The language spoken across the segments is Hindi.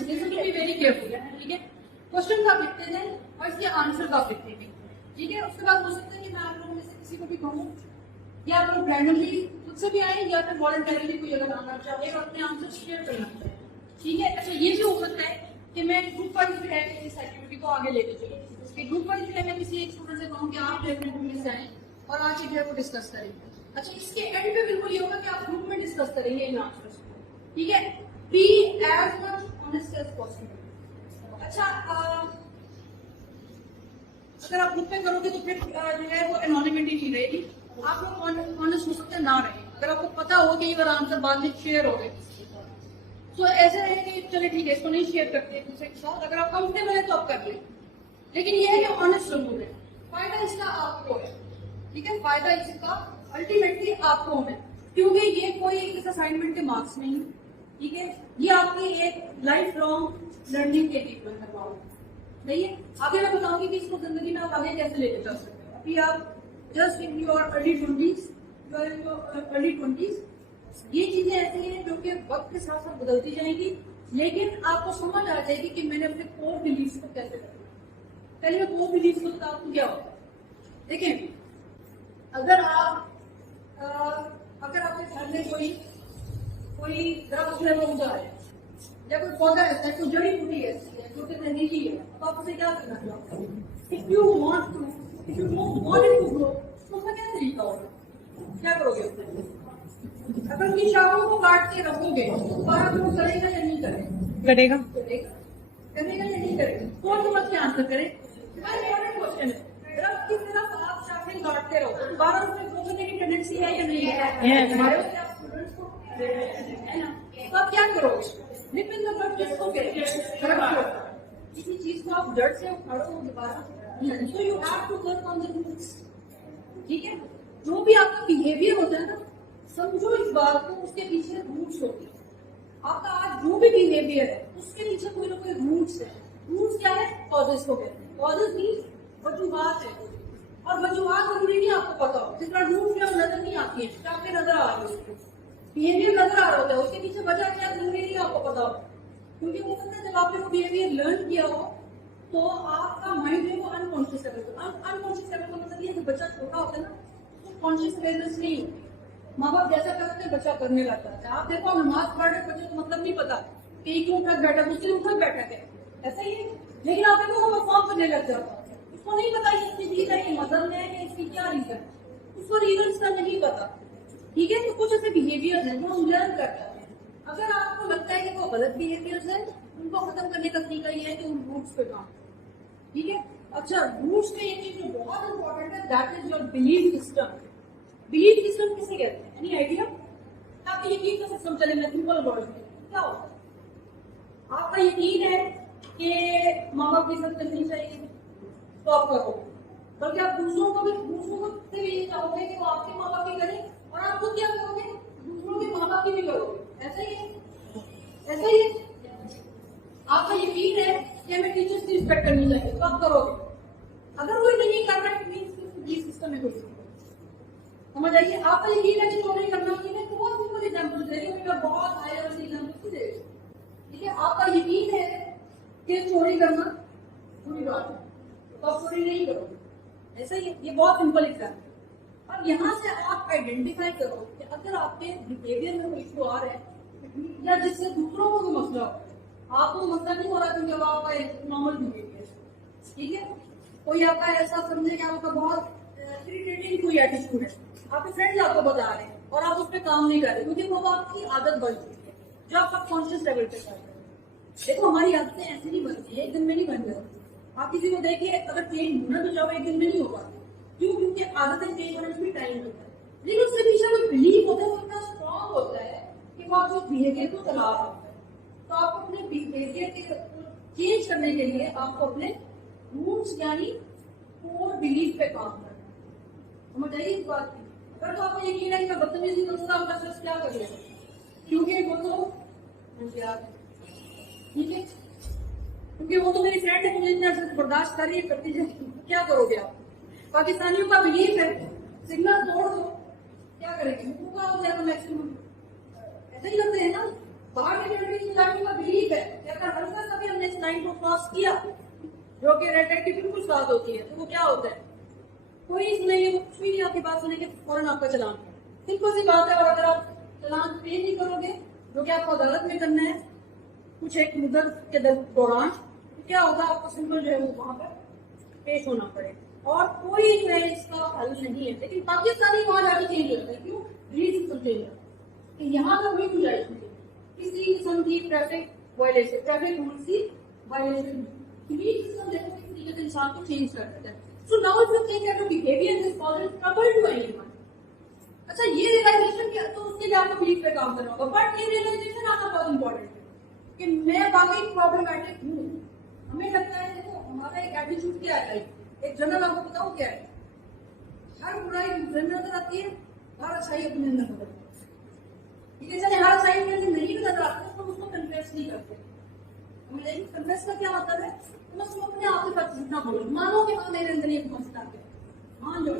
Listen to be very careful, ठीक है। क्वेश्चन आप लिखते थे और इसके आंसर आप लिखते थे, ठीक है। उसके बाद हो सकता है कि मैं आप लोगों में से किसी को भी कहूँ या आप लोग रैंडमली खुद से भी आए या फिर वॉलंटरीली कोई अगर आना चाहे और अपने आंसर शेयर करना चाहे, ठीक है। अच्छा ये भी हो सकता है कि मैं ग्रुप वाइज भी रहकर इस एक्टिविटी को आगे लेके चलूँ। ग्रुप वाइज भी मैं किसी एक स्टूडेंट से कहूँ कि आप ग्रुप में से आए और आज ये को डिस्कस करेंगे। अच्छा इसके एंड पे बिल्कुल ये होगा कि आप ग्रुप में डिस्कस करेंगे इन आंसर्स को, ठीक है। Be as much honest as possible. अच्छा अगर आप ग्रुप में करोगे तो फिर जो है वो एनोनिमिटी नहीं रहेगी, आप लोग ऑनेस्ट हो सकते ना रहे। अगर आपको पता हो कि ये आंसर बाद में शेयर हो गए तो ऐसे रहे कि चले ठीक है इसको नहीं शेयर करते दूसरे के साथ, अगर आप कंफर्टेबल है तो आप कर लें। लेकिन ये है कि ऑनेस्ट जरूर है, फायदा इसका आपको है, ठीक है। फायदा इसका अल्टीमेटली आपको है, क्योंकि ये कोई इस असाइनमेंट के मार्क्स नहीं है, ठीक है। ये आपकी एक लाइफ लॉन्ग लर्निंग के ट्रीटमेंट करवाओ नहीं है। आगे मैं बताऊंगी कि इसको जिंदगी में आप आगे कैसे लेके चल सकते हैं। अभी आप just in your early 20s, ये चीजें ऐसी हैं जो कि वक्त के साथ साथ बदलती जाएंगी, लेकिन आपको समझ आ जाएगी कि मैंने अपने कोर बिलीफ को कैसे करना। पहले मैं कोर बिलीफ को बताऊं आपको क्या होता है। देखिए अगर आपके घर में कोई दरख्त है वो उगा है या कोई पौधा रहता है, कोई जड़ी बूटी ऐसी है जो कि जहरीली है, तो आप उसे क्या करना चाहते हैं? If you want it to grow तो उसका क्या तरीका होगा, क्या करोगे उसमें? अगर उनकी शाखों को काट के रखोगे तो दोबारा ग्रो करेगा या नहीं करेगा? करेगा या नहीं करेगा? कौन समझ के आंसर करे? इम्पोर्टेंट क्वेश्चन है। दरख्त की तरफ आप शाखें काटते रहो तो दोबारा उसमें ग्रो करने की टेंडेंसी है या नहीं है? हमारे स्टूडेंट्स को है ना, तो आप क्या करोगे? निप इन द बट जिसको किसी चीज को आप जड़ से उखाड़ो दोबारा, so you have to work on the roots, ठीक है। जो भी आपका बिहेवियर होता है ना, समझो इस बात को, उसके पीछे रूट्स होती है। आपका आज जो भी बिहेवियर है उसके पीछे कोई ना कोई रूट्स है। रूट्स क्या है? कॉजेस को कहते हैं। कॉजेस मीन्स वजूहात है, और वजूहात जरूरी नहीं आपको पता हो। जिस तरह रूट है वो नजर नहीं आती है, आपके नजर आ रही है, बिहेवियर नजर आ रहा होता है, उसके पीछे वजह क्या जरूरी नहीं आपको पता हो। क्योंकि हो सकता है जब आपने वो बिहेवियर लर्न किया हो तो आपका माइंड है वो अनकॉन्शियस लेवल पर। अनकॉन्शियस लेवल का मतलब ये है बच्चा छोटा होता है ना तो कॉन्शियस अवेयरनेस नहीं होती, माँ बाप जैसा करते हैं बच्चा करने लगता है। आप देखो नमाज पढ़ रहे बच्चे को मतलब नहीं पता कि क्यों उठक बैठा, मुझसे उठक बैठा है, ऐसा ही है। लेकिन आप देखो वो परफॉर्म करने लग जाता है, उसको नहीं पता इसकी चीज है, ये मदद है कि इसकी क्या रीजन, उसको रीजन इसका नहीं पता, ठीक है। तो कुछ ऐसे बिहेवियर है जो हम लर्न कर जाते हैं। अगर आपको लगता है कि वो गलत बिहेवियर्स है, उनको खत्म करने का तरीका ये है कि उन रूट्स पे काम, ठीक है। अच्छा रूट्स में एक चीज जो बहुत इंपॉर्टेंट है, that is your belief system. Belief system किसे कहते हैं? Any idea? आपका यकीन का सिस्टम चलेगा सिंपल वर्ड में क्या होता है? आपका यकीन है कि माँ बाप की इज्जत करनी चाहिए तो आप करोगे, बल्कि आप दूसरों को से भी ये चाहोगे कि वो आपके माँ बाप की करें, और आप खुद क्या करोगे? दूसरों के माँ बाप की भी करोगे। ऐसा ही है। आपका यकीन है कि हमें टीचर्स की रिस्पेक्ट करनी चाहिए तो आप करोगे। अगर कोई नहीं कर रहा है बिलीफ सिस्टम में कोई समझ आइए। आपका यकीन है कि चोरी करना चाहिए तो बहुत सिंपल एग्जाम्पल दे रही हूँ, बहुत हाई लेवल से एग्जाम्पल दे रही हूँ, ठीक है। आपका यकीन है कि चोरी करना बुरी बात है तो आप चोरी नहीं करोगे, ऐसा ही है। ये बहुत सिंपल एग्जाम्पल। अब यहाँ से आप आइडेंटिफाई करो कि अगर आपके बिहेवियर में कोई इशू आ रहा है या जिससे दूसरों को भी मसला हो, आपको मसला नहीं हो रहा क्योंकि वो आपका एक नॉर्मल बिहेवियर, ठीक है। कोई आपका ऐसा समझे कि आपका बहुत इरिटेटिंग कोई एटीट्यूड है, आपके फ्रेंड्स आपको बता रहे हैं और आप उस पर काम नहीं कर रहे क्योंकि वो आपकी आदत बन चुकी है जो आप सबकॉन्शियस लेवल पे कर रहे हैं। देखो हमारी आदतें ऐसे नहीं बनती है, एक दिन में नहीं बन जाती। आप किसी को देखिए अगर चेंज होना तो जाओ एक दिन में नहीं होगा, क्यों? क्योंकि आदतें चेंज होने में भी टाइम लगता है। लेकिन उसके पीछे जो बिलीव होता है वो इतना स्ट्रॉन्ग होता है कि वो आपको बिहेवियर को चला रहा होता है। तो आपको अपने बिहेवियर के चेंज करने के लिए आपको अपने रूट्स यानी कोर बिलीफ पे काम करना है। समझ आइए इस बात की। अगर तो आपको यकीन है कि मैं बदतमीजी करूंगा आपका शख्स क्या कर लेगा, क्योंकि वो तो ठीक है, क्योंकि वो तो मेरी फ्रेंड है, मुझे इतना बर्दाश्त कर रही है, करती जाए, क्या करोगे आप? पाकिस्तानियों का बिलीफ है सिग्नल तोड़ दो, क्या करेंगे? मुक्का हो जाएगा मैक्सिमम, ऐसा ही करते हैं ना। बाहर के कंट्रीज में जाने का बिलीफ है कि अगर हर लाइन को क्रॉस किया, जो कि रेड लाइट की बिल्कुल साथ होती है, तो वो क्या होता है, कोई सुनेंगे, वो कुछ भी नहीं आपकी बात सुनेंगे, फौरन आपका चलान। सिंपल सी बात है। और अगर आप चलान पे नहीं करोगे, जो कि आपको अदालत में करना है कुछ एक मुद्दत के दौरान, तो क्या होगा, आपको सिंपल जो है वो वहां पर पेश होना पड़ेगा और कोई जो है इसका हल नहीं है। लेकिन पाकिस्तानी वहां जाके चेंज होता है, क्यों, रीजन चेंज होता है कि यहाँ पर कोई गुंजाइश नहीं है किसी किस्म की ट्रैफिक वायलेशन, ट्रैफिक रूल्स की वायलेशन। सिस्टम देखो किस तरीके से इंसान को चेंज कर देता है। So now if you think that your behaviour is causing trouble to anyone, अच्छा ये रियलाइजेशन क्या, तो उसके लिए आपको बिलीफ पे काम करना होगा। बट ये रियलाइजेशन आपका बहुत इंपॉर्टेंट है कि मैं वाकई प्रॉब्लमैटिक हूँ। हमें लगता है, देखो हमारा एक एटीट्यूड क्या है, एक जनरल आपको बताओ क्या है, हर बुराई दूसरे में नजर आती है, हर अच्छाई अपने अंदर नजर आती है। ठीक है, चले हर अच्छाई अपने अंदर नहीं भी नजर आती है तो उसको कन्फेस नहीं करते। हमें कन्फेस का क्या मतलब है, तो मैं उसको अपने आप के साथ झूठा बोलूं, मानो कि हाँ मेरे अंदर ये कॉन्सेप्ट आते हैं, मान लो।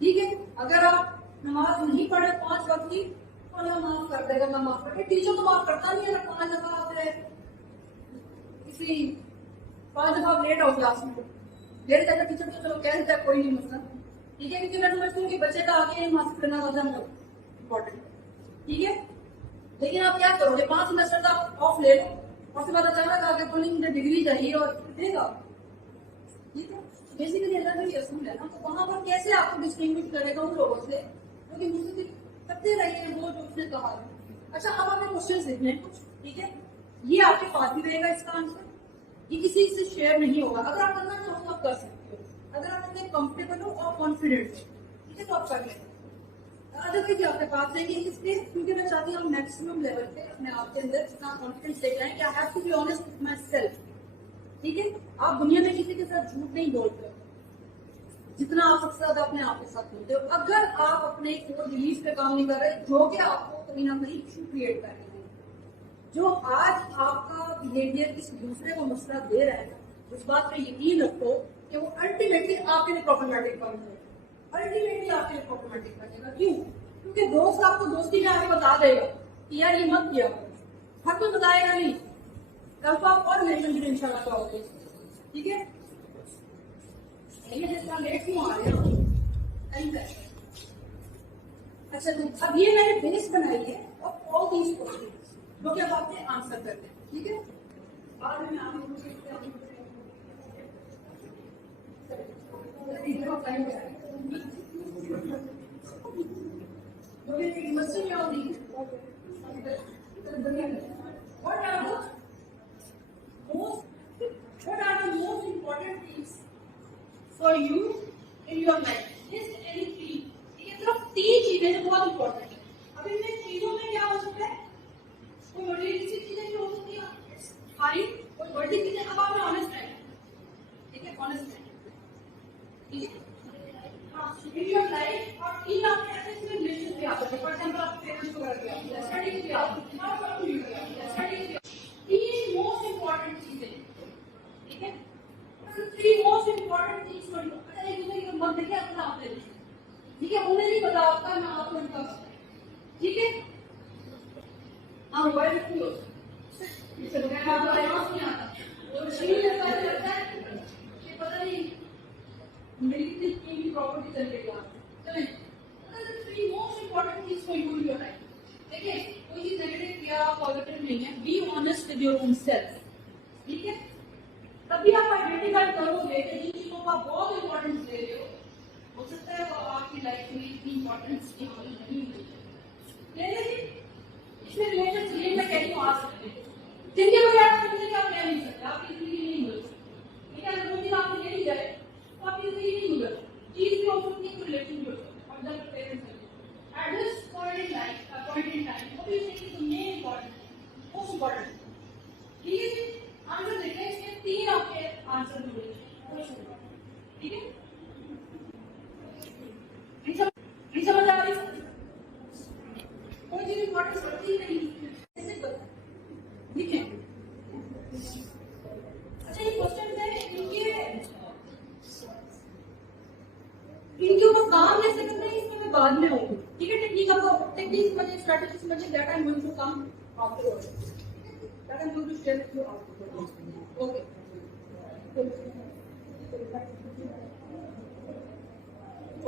ठीक है, अगर आप नमाज नहीं पढ़े 5 वक्त की, तो अल्लाह माफ कर देगा, मैं माफ कर, टीचर तो माफ करता नहीं है। 5 दफा आपने किसी 5 दफा लेट आओ क्लास में, लेट जाकर टीचर तो चलो कह देता है कोई नहीं मसला, ठीक है, क्योंकि मैं समझती हूँ कि बच्चे का आगे माफ करना ज्यादा इम्पोर्टेंट है। ठीक है, लेकिन आप क्या करोगे, 5 सेमेस्टर का ऑफ ले लो और उसके बाद अचानक आगे बोलेंगे मुझे डिग्री चाहिए और देगा। ठीक है, बेसिकली अल्लाह का ये असूल है ना, तो वहां पर कैसे आपको डिस्टिंग्विश करेगा उन लोगों से जो कि मुझसे करते रहे हैं वो जो उसने कहा है। अच्छा, अब हमें क्वेश्चन लिखने हैं कुछ, ठीक है, ये आपके पास भी रहेगा इसका आंसर, ये किसी से शेयर नहीं होगा। अगर आप करना चाहो तो आप कर सकते हो, अगर आप अपने कंफर्टेबल हो और कॉन्फिडेंट हो, ठीक है, तो आप कर लें। अदरवाइज आपके पास रहेंगे, इसलिए क्योंकि मैं चाहती हूँ मैक्सिमम लेवल पे अपने आप के अंदर इतना कॉन्फिडेंस लेके आए कि I have to be honest with myself. ठीक है, आप दुनिया में किसी के साथ झूठ नहीं बोलते जितना आप सबसे ज्यादा अपने आप के साथ बोलते हो। अगर आप अपने कोर बिलीफ पे काम नहीं कर रहे, जो कि आपको कहीं ना कहीं इशू क्रिएट कर रहे हैं, जो आज आपका बिहेवियर किसी दूसरे को मसला दे रहा है, उस बात पे यकीन रखो कि वो अल्टीमेटली आपके लिए प्रॉब्लमैटिक बन जाएगा, अल्टीमेटली आपके लिए प्रॉब्लमैटिक बनेगा। क्यों? क्योंकि दोस्त आपको दोस्ती में आके बता देगा कि यार ये मत किया, हर कोई बताएगा नहीं, कल को आप और रिलेशनशिप इंशाल्लाह पाओगे। ठीक है, लेट क्यों आ रहे हो? अच्छा, तो अब ये मैंने बेस बनाई है और ऑल दीज क्वेश्चंस जो कि अब आपने आंसर करते हैं। ठीक है, बाद में आप what are the most important things for you in your life? Yes, any three. ये सिर्फ 3 चीजें जो बहुत इंपॉर्टेंट है। अब इनमें चीजों में क्या हो सकता है, कोई बड़ी किसी चीजें भी हो सकती है, फाइन, कोई बड़ी चीजें। अब आप ऑनेस्ट है, ठीक है, ऑनेस्ट है, ठीक है, इन योर लाइफ। और इन आपके ऐसे रिलेशन भी आ सकते हैं, फॉर एग्जाम्पल आप पेरेंट्स को करके आते हैं, स्टडी के लिए आते हैं, स्टडी के 3 मोस्ट इंपॉर्टेंट चीजें, ठीक है, 3 most important things for you. अच्छा, एक दूसरे की मत देखिए, अपना आप देखिए, ठीक है, उन्हें नहीं पता आपका, ना आपको उनका, ठीक है। हाँ, मोबाइल रखिए, इससे बगैर आपको आवाज नहीं आता, और शरीर में लगता है कि पता नहीं मेरी कितनी कीमती प्रॉपर्टी चल गई है। चलिए, 3 most important things for you in your life. देखिए, कोई चीज नेगेटिव या पॉजिटिव नहीं है, B honest with your own self, ठीक है। तभी आप आइडेंटिफाई करोगे कि जिन चीजों को आप बहुत इंपॉर्टेंस दे रहे हो सकता है वो आपकी लाइफ में इतनी इंपॉर्टेंस की हानि नहीं मिले। लेकिन इसमें रिलेटेड चीजें मैं कहती हूँ आ सकते हैं, जिनके बगैर आप जिंदगी आप रह नहीं सकते, आपकी जिंदगी नहीं मिल सकती। ठीक है, अगर वो चीज आपको ले नहीं जाए तो आपकी जिंदगी नहीं मिल सकती। चीज भी हो सकती है, रिलेशन भी हो सकती है, और जब parents at this point in life, point in time, वो भी इसमें मेन इंपॉर्टेंट, मोस्ट इंपॉर्टेंट। ठीक है, आंसर देखिए, इसमें 3 आपके आंसर मिलेंगे, ठीक है। नहीं समझ आ रही, कोई चीज इंपॉर्टेंस होती नहीं, ठीक है। अच्छा, ये क्वेश्चन है, इनके ऊपर काम कैसे करना है इसमें मैं बाद में होगी, ठीक है। टेक्निक समझिए, स्ट्रेटेजी समझिए, that I am going to come afterwards, that I am going to share with you afterwards. Okay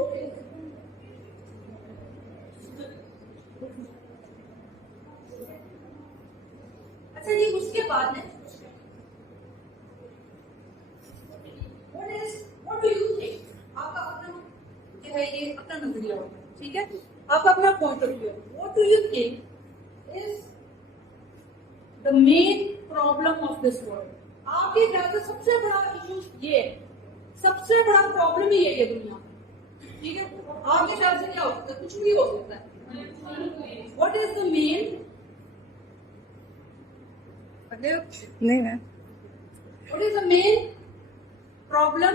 okay अच्छा जी, उसके बाद में व्हाट डू यू थिंक, आपका अपना जो है ये अपना नजरिया होगा, ठीक है, आपका अपना point of view, what do you think is the main problem of this world. आपके ख्याल से सबसे बड़ा इशू ये है, सबसे बड़ा प्रॉब्लम ही ये है दुनिया, ठीक है, आपके ख्याल से क्या हो सकता है, कुछ भी हो सकता है, व्हाट इज द मेन, नहीं ma'am, what is the main problem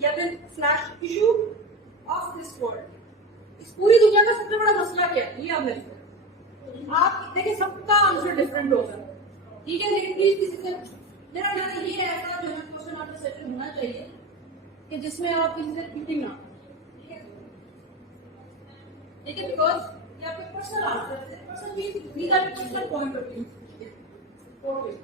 या फिर slash issue of this world. इस पूरी दुनिया का सबसे बड़ा मसला क्या है, ये आप लिखते हैं। आप देखिए सबका आंसर डिफरेंट होगा, ठीक है, लेकिन प्लीज किसी से मेरा ख्याल है ये ऐसा जो है क्वेश्चन आपका सेशन होना चाहिए कि जिसमें आप किसी से चीटिंग ना, ठीक है, लेकिन बिकॉज ये आपके पर्सनल आंसर है, personal mean are personal point of view, okay.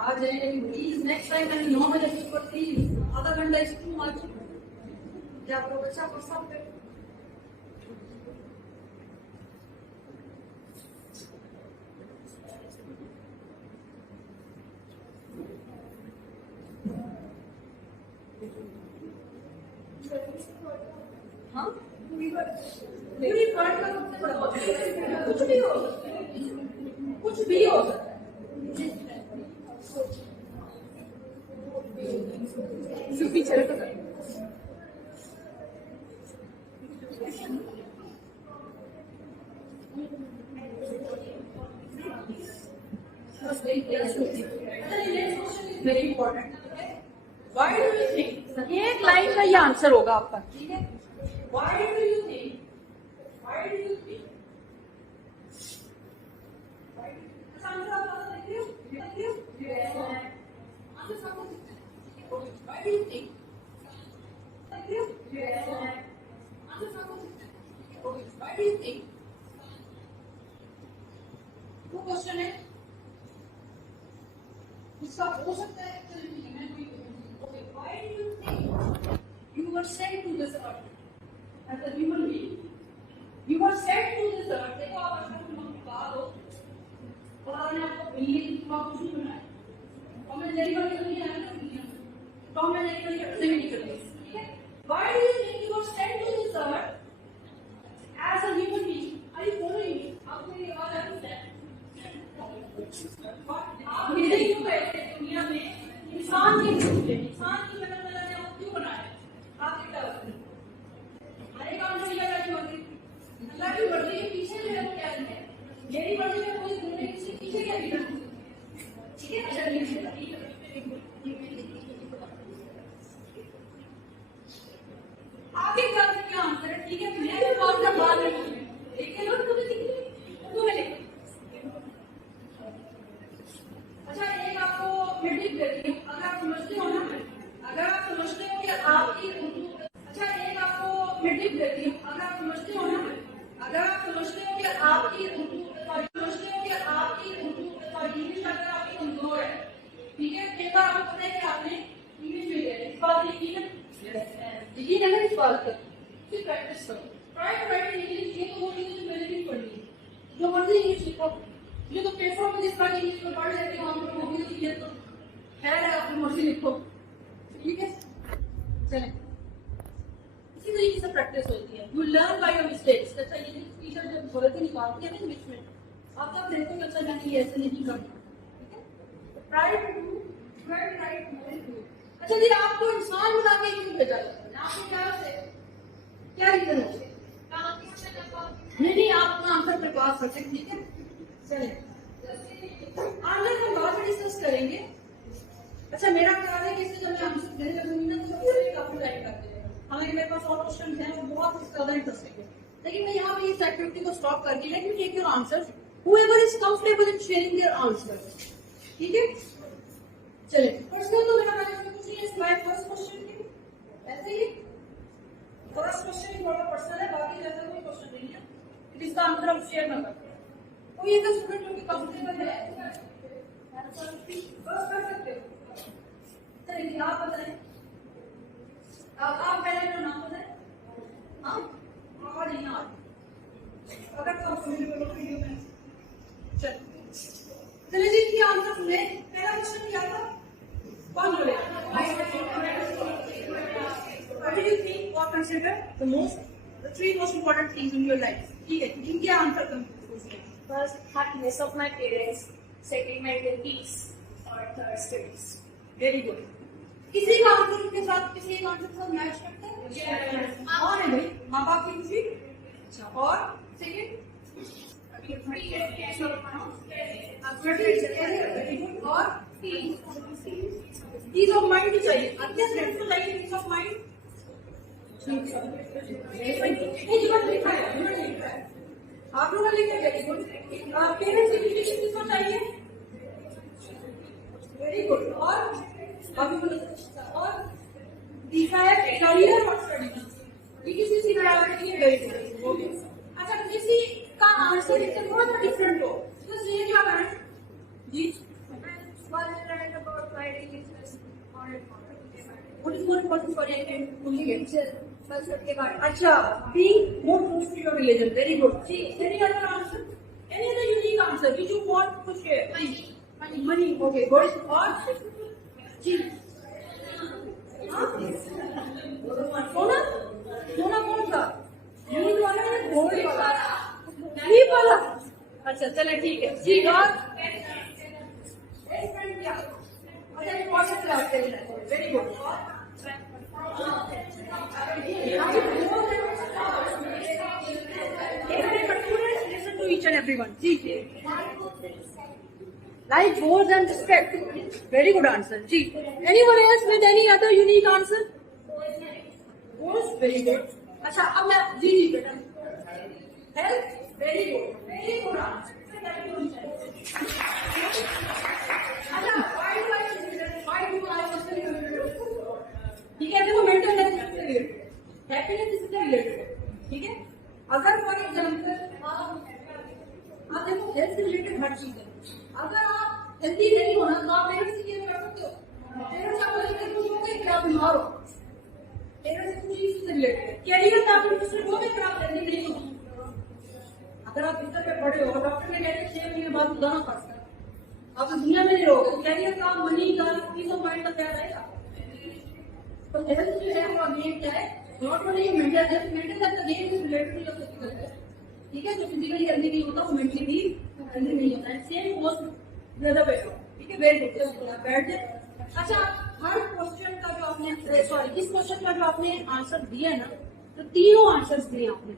आ जाएंगे प्लीज, नेक्स्ट टाइम मैंने 9 बजे पेपर प्लीज, आधा घंटा इस टू मच, क्या आपको बच्चा पढ़ सकते हैं। हाँ पूरी पार्ट का सबसे बड़ा कुछ भी हो सकता है, कुछ भी हो सकता है, पीछे very important, why do you think, एक लाइन का ये आंसर होगा आपका, ठीक है, why do you think, why do you think, why do you think, why do you think, वो क्वेश्चन है उसका हो सकता है, okay, why do you think you were sent to this earth as a human being, you were sent to this earth, देखो आप अगर बात हो और आपने आपको बिल्ली कुछ नहीं बनाया, और मैं जेरी नहीं आया ना, तो मैं जेरी कैसे भी नहीं करती, ठीक है, why do you think you were sent to this earth as a human being, are you following me, आपको ये आवाज आ रही है, आप मेरे क्यों बैठे दुनिया में, इंसान की जगह ने आपको क्यों बनाया, आप क्या करते हैं, हर एक काम से लगा कि अल्लाह की मर्जी के पीछे जो है वो क्या है, मेरी मर्जी में कोई दुनिया किसी पीछे क्या नहीं है, ठीक है, आपके ख्याल से क्या आंसर है, ठीक है, मैं भी बहुत बात नहीं, लेकिन तुम्हें लिख, अच्छा एक आपको मीटिंग देती हूँ, अगर आप समझते हो ना, अगर आप समझते हो कि आपकी उर्दू, अच्छा एक आपको मीटिंग देती हूँ, अगर आप समझते हो ना, अगर आप समझते हो कि आपकी उर्दू, समझते हो कि आपकी उर्दू इंग्लिश अगर आपकी कमजोर है, ठीक है, पेपर आपको पता है कि आपने इंग्लिश में लिया है, इस बात यकीन है ना, इस बात पर सिर्फ प्रैक्टिस करो, try to write in English, ये तो वो चीजें जो मैंने भी पढ़ी है, जो मर्जी इंग्लिश लिखो, ये तो पेपर में जिस तरह इंग्लिश में पढ़ लेते हो हम लोग, वो भी तो ये तो खैर है, अपनी मर्जी लिखो, ठीक है, चलें, इसी तरीके से प्रैक्टिस होती है, you learn by your mistakes. अच्छा ये टीचर जब गलती निकालती है ना बीच में, आप तब देखो कि अच्छा मैंने ये ऐसे नहीं करना, ठीक है, try to do very right more. अच्छा जी आपको इंसान बना के क्यों भेजा जाता है, आपके ख्याल से क्या रीजन है, नहीं आप अपना आंसर प्रकाश कर सकते, ठीक है, चलिए आगे हम बाद में डिस्कस करेंगे। अच्छा मेरा ख्याल है कि इससे जब मैं आंसर देने लगूंगी ना तो सबसे काफी लाइक करते हैं, हालांकि मेरे पास और क्वेश्चन हैं वो बहुत ज्यादा इंटरेस्टिंग है, लेकिन मैं यहाँ पे इस एक्टिविटी को स्टॉप करके let me take your answer, whoever is comfortable in sharing their answer, ठीक है, चलिए पर्सनल तो मेरा कुछ नहीं है, फर्स्ट क्वेश्चन ऐसे ही वाले स्टूडेंट जो कि कंफर्टेबल है बस कर सकते हो। चलिए आप बताएं, आप पहले अपना नाम बताएं। हाँ और यहाँ अगर कंफर्टेबल हो वीडियो में चलिए जी क्या आंसर सुने। पहला क्वेश्चन क्या था, कौन बोले? What do you think or consider the three most important things in your life? ठीक है, इनके answer come. First, happiness of my parents. Second, mental peace. Or third, studies. Very good. किसी का आंसर के साथ किसी एक आंसर के साथ मैच करते हैं? हाँ है भाई, माँ बाप की खुशी और सेकंड और पीस ऑफ माइंड भी चाहिए। अच्छा फ्रेंड्स को चाहिए पीस ऑफ माइंड। आप लोगों ने लिखा है वेरी गुड। पेरेंट्स की खुशी किसको चाहिए? Very good. और और डिजायर करियर और स्टडी ये किसी चीज का वेरी गुड। अच्छा किसी का आंसर इससे थोड़ा सा डिफरेंट हो तो ये क्या करें जी? What is more important for you? अच्छा, being more close to your religion. Very good. See, any other answer? Any other unique answer which you want to share? Money. Okay, good. और जी सोना सोना कौन सा? यूनिक वाला या गोल्ड वाला? नहीं वाला। अच्छा चले ठीक है जी। और अच्छा important class very good. Listen to each and everyone. जी like goals and respect. Very good answer. जी anyone else with any other unique answer? Goals very good. अच्छा अब मैं जी बेटा health very good answer. अच्छा why do I ठीक है देखो मेंटल हेल्थ से रिलेटेड हैप्पीनेस इससे रिलेटेड ठीक है। अगर फॉर एग्जांपल आप देखो हेल्थ से रिलेटेड हर चीज है। अगर आप हेल्थी नहीं हो ना तो आप पेरेंट्स से केयर कर सकते हो। पेरेंट्स आपको लेकर खुश होंगे कि आप बीमार हो। पेरेंट्स कुछ चीज से रिलेटेड कैरियर में आप इंटरेस्टेड हो कि आप हेल्थी नहीं हो। अगर आप बिस्तर पे पड़े हो डॉक्टर ने कहते हैं 6 महीने बाद उदाहरण पड़ता है आप दुनिया में नहीं रहोगे। कैरियर का मनी का पीस ऑफ माइंड का क्या रहेगा? तो हेल्थ जो है वो अगेन क्या है not only mental health again is related to your physical health. ठीक है जो फिजिकली हेल्थी नहीं होता वो मेंटली भी हेल्थी नहीं होता है। Same goes the other way. ठीक है वेरी गुड बैठ जाए। अच्छा हर क्वेश्चन का जो आपने सॉरी इस क्वेश्चन का जो आपने आंसर दिया ना तो तीनों आंसर्स दिए आपने।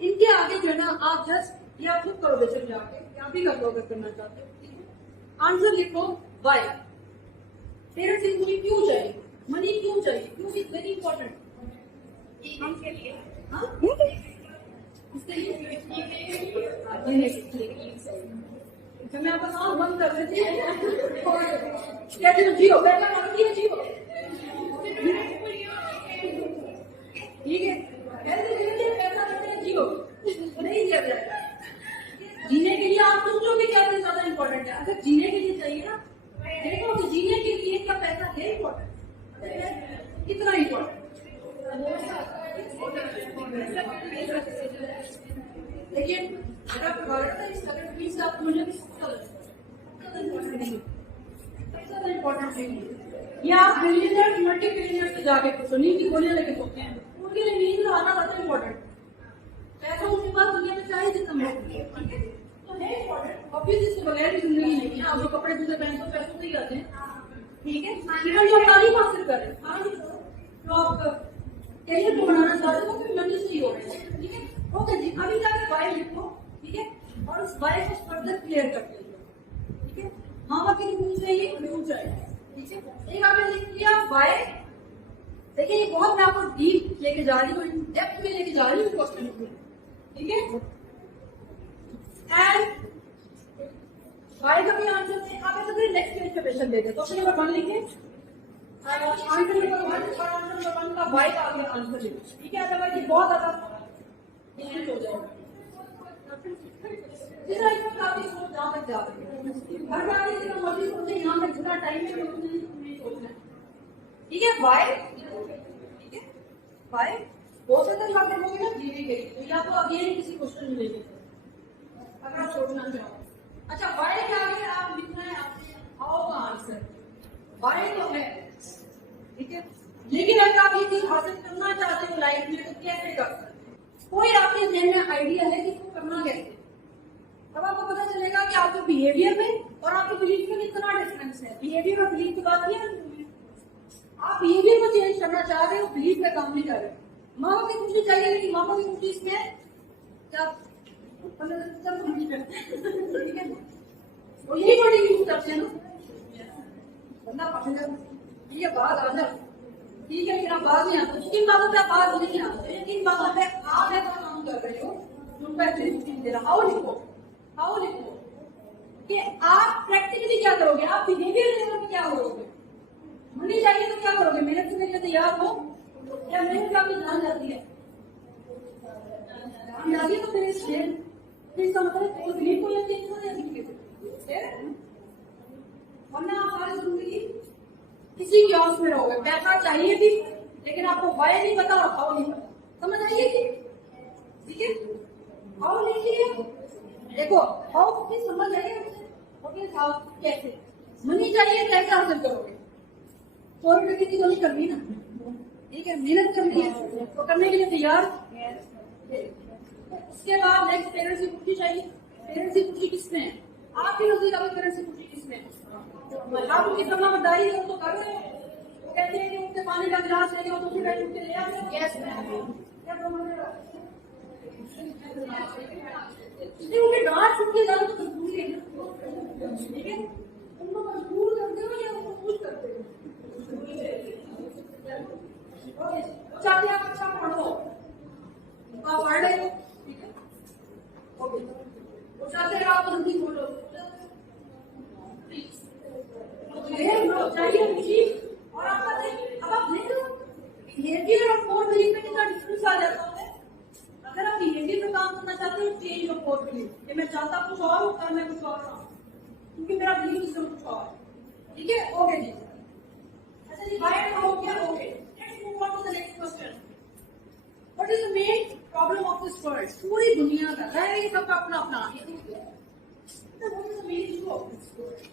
इनके आगे जो है ना आप जस्ट या खुद करो बेशक जाके या भी कर लो अगर करना चाहते हो। आंसर लिखो वाई। पेरेंट्स से मुझे क्यों चाहिए मनी क्यों चाहिए क्यों इज वेरी इंपॉर्टेंट हम के लिए। हाँ इसके लिए मैं आपका नाम बंद कर देती हूँ। कहते हो जियो बेटा मानो कि जियो ठीक है पैसा करते हैं जियो नहीं दिया जाएगा। जीने के लिए आप सोचो कि क्या ज्यादा इंपॉर्टेंट है। अगर जीने के लिए चाहिए ना देखो तो जीने के लिए क्या पैसा है इंपॉर्टेंट कितना इंपॉर्टेंट। लेकिन अगर प्लीज आप मुझे इम्पोर्टेंट नहीं या आप बिलियनर मल्टी बिलियनर से जाके पूछो नींद की गोलियां लेके सोते हैं उनके लिए नींद आना ज्यादा इम्पोर्टेंट। पैसा उसके बाद दुनिया में चाहे जितना तो है इम्पोर्टेंट। ऑब्वियसली इसके बगैर भी जिंदगी नहीं है। आप जो कपड़े जूते पहनते हो पैसों से ही आते हैं। ठीक है इवन जो तालीम हासिल कर रहे हैं तो आप करियर को बनाना चाहते हो फिर मनी से ही हो रहे हैं। ठीक है ओके जी अभी जाके बाय लिखो। ठीक है और उस बाय को फर्दर क्लियर कर लीजिए। ठीक है माँ बाप की रूल चाहिए रूल चाहिए। ठीक है एक आपने लिख लिया बाय। देखिए ये बहुत मैं आपको डीप लेके जा रही हूँ डेप्थ में लेके जा रही हूँ क्वेश्चन को। ठीक है एंड बाय का भी आंसर थे आप ऐसे नेक्स्ट पेज पे क्वेश्चन दे दे। क्वेश्चन नंबर 1 लिखे आंसर नंबर 1 और आंसर नंबर 1 का बाय का आंसर लिखे। ठीक है अदरवाइज ये बहुत ज्यादा डिफिकल्ट हो जाएगा। जितना इतना काफी सोच जहाँ तक जा रही है, हर बार जितना मर्जी सोचे यहाँ पे जितना टाइम है नहीं सोचना है। ठीक है, वाई, ठीक है, वाई बहुत ज्यादा आप देखोगे ना जीवी के लिए, या तो अगेन किसी क्वेश्चन में लेके अगर आप सोचना चाहो। अच्छा, वाई के आगे आप लिखना है आपने हाउ का आंसर, वाई तो है, ठीक है, लेकिन अगर आप ये चीज हासिल करना चाहते हो लाइफ में तो कैसे कर सकते हैं? कोई आपके जहन में आइडिया है कि इसको करना कैसे? तब आपको पता चलेगा कि आपके बिहेवियर में और आपके बिलीफ में कितना डिफरेंस है। बिहेवियर और बिलीफ की बात किया आप बिहेवियर को चेंज करना चाह रहे हो, बिलीफ में काम नहीं कर रहे हो। माँ बाप की खुशी चाहिए, लेकिन माँ बाप की खुशी इसमें क्या ठीक है, और यही बड़ी यूज करते हैं ना, बंदा पढ़ेगा ठीक है, बात आ जाए ठीक है, फिर आप बात नहीं आते, किन बातों पे आप बात नहीं आते, किन बातों पे आप ऐसा काम कर रहे हो उन पर दे रहा। हाउ लिखो कि आप प्रैक्टिकली क्या करोगे, आप बिहेवियर लेवल पे क्या करोगे। मनी चाहिए तो क्या करोगे, मेहनत करने के लिए तैयार हो या मेहनत आपकी जान जाती है, जान जाती है तो फिर इसका मतलब बिलीव को या चेंज हो जाएगी, वरना आप सारी जिंदगी किसी की औस में रहोगे। पैसा चाहिए भी लेकिन आपको वाई नहीं पता और हाउ नहीं पता, समझ आइए कि ठीक है। हाउ लिखिए, देखो हाउ की समझ आएगी, हाउ कैसे मनी चाहिए कैसे हासिल करोगे, 100 रुपए की चीज नहीं करनी ना, ठीक है, मेहनत करनी है तो करने के लिए तैयार। उसके बाद नेक्स्ट पेरेंट्स की खुशी चाहिए, पेरेंट्स की खुशी किसमें है, आपकी नजदीक आपके पेरेंट्स की खुशी किसमें है, आप उनकी समझदारी हो तो कर रहे हो, वो कहते हैं कि उनसे पानी का गिलास ले लो तो फिर बैठ उनके ले आते हो, गैस उनके डांट छुट के जाना तो मजबूरी है ना, ठीक है, उनको मजबूर करते हो या उनको खुश करते हो, चाहते आप अच्छा पढ़ो आप पढ़ रहे हो, ठीक है, वो चाहते हैं आप हिंदी बोलो, चाहिए खुशी और आपका अब आप देख लो बिहेवियर और कोर बिलीफ में कितना डिफरेंस आ जाता है। अगर आप बिहेवियर में काम करना चाहते हो, चेंज और कोर बिलीफ, कि मैं चाहता कुछ और हूँ और मैं कुछ और हूँ, क्योंकि मेरा बिलीफ सिस्टम कुछ और है, ठीक है, ओके जी। अच्छा जी, बाय हो गया, okay, let's move on to the next question. What is the main problem of this world, पूरी दुनिया का है, ये सबका अपना अपना है, what is the main issue of this world.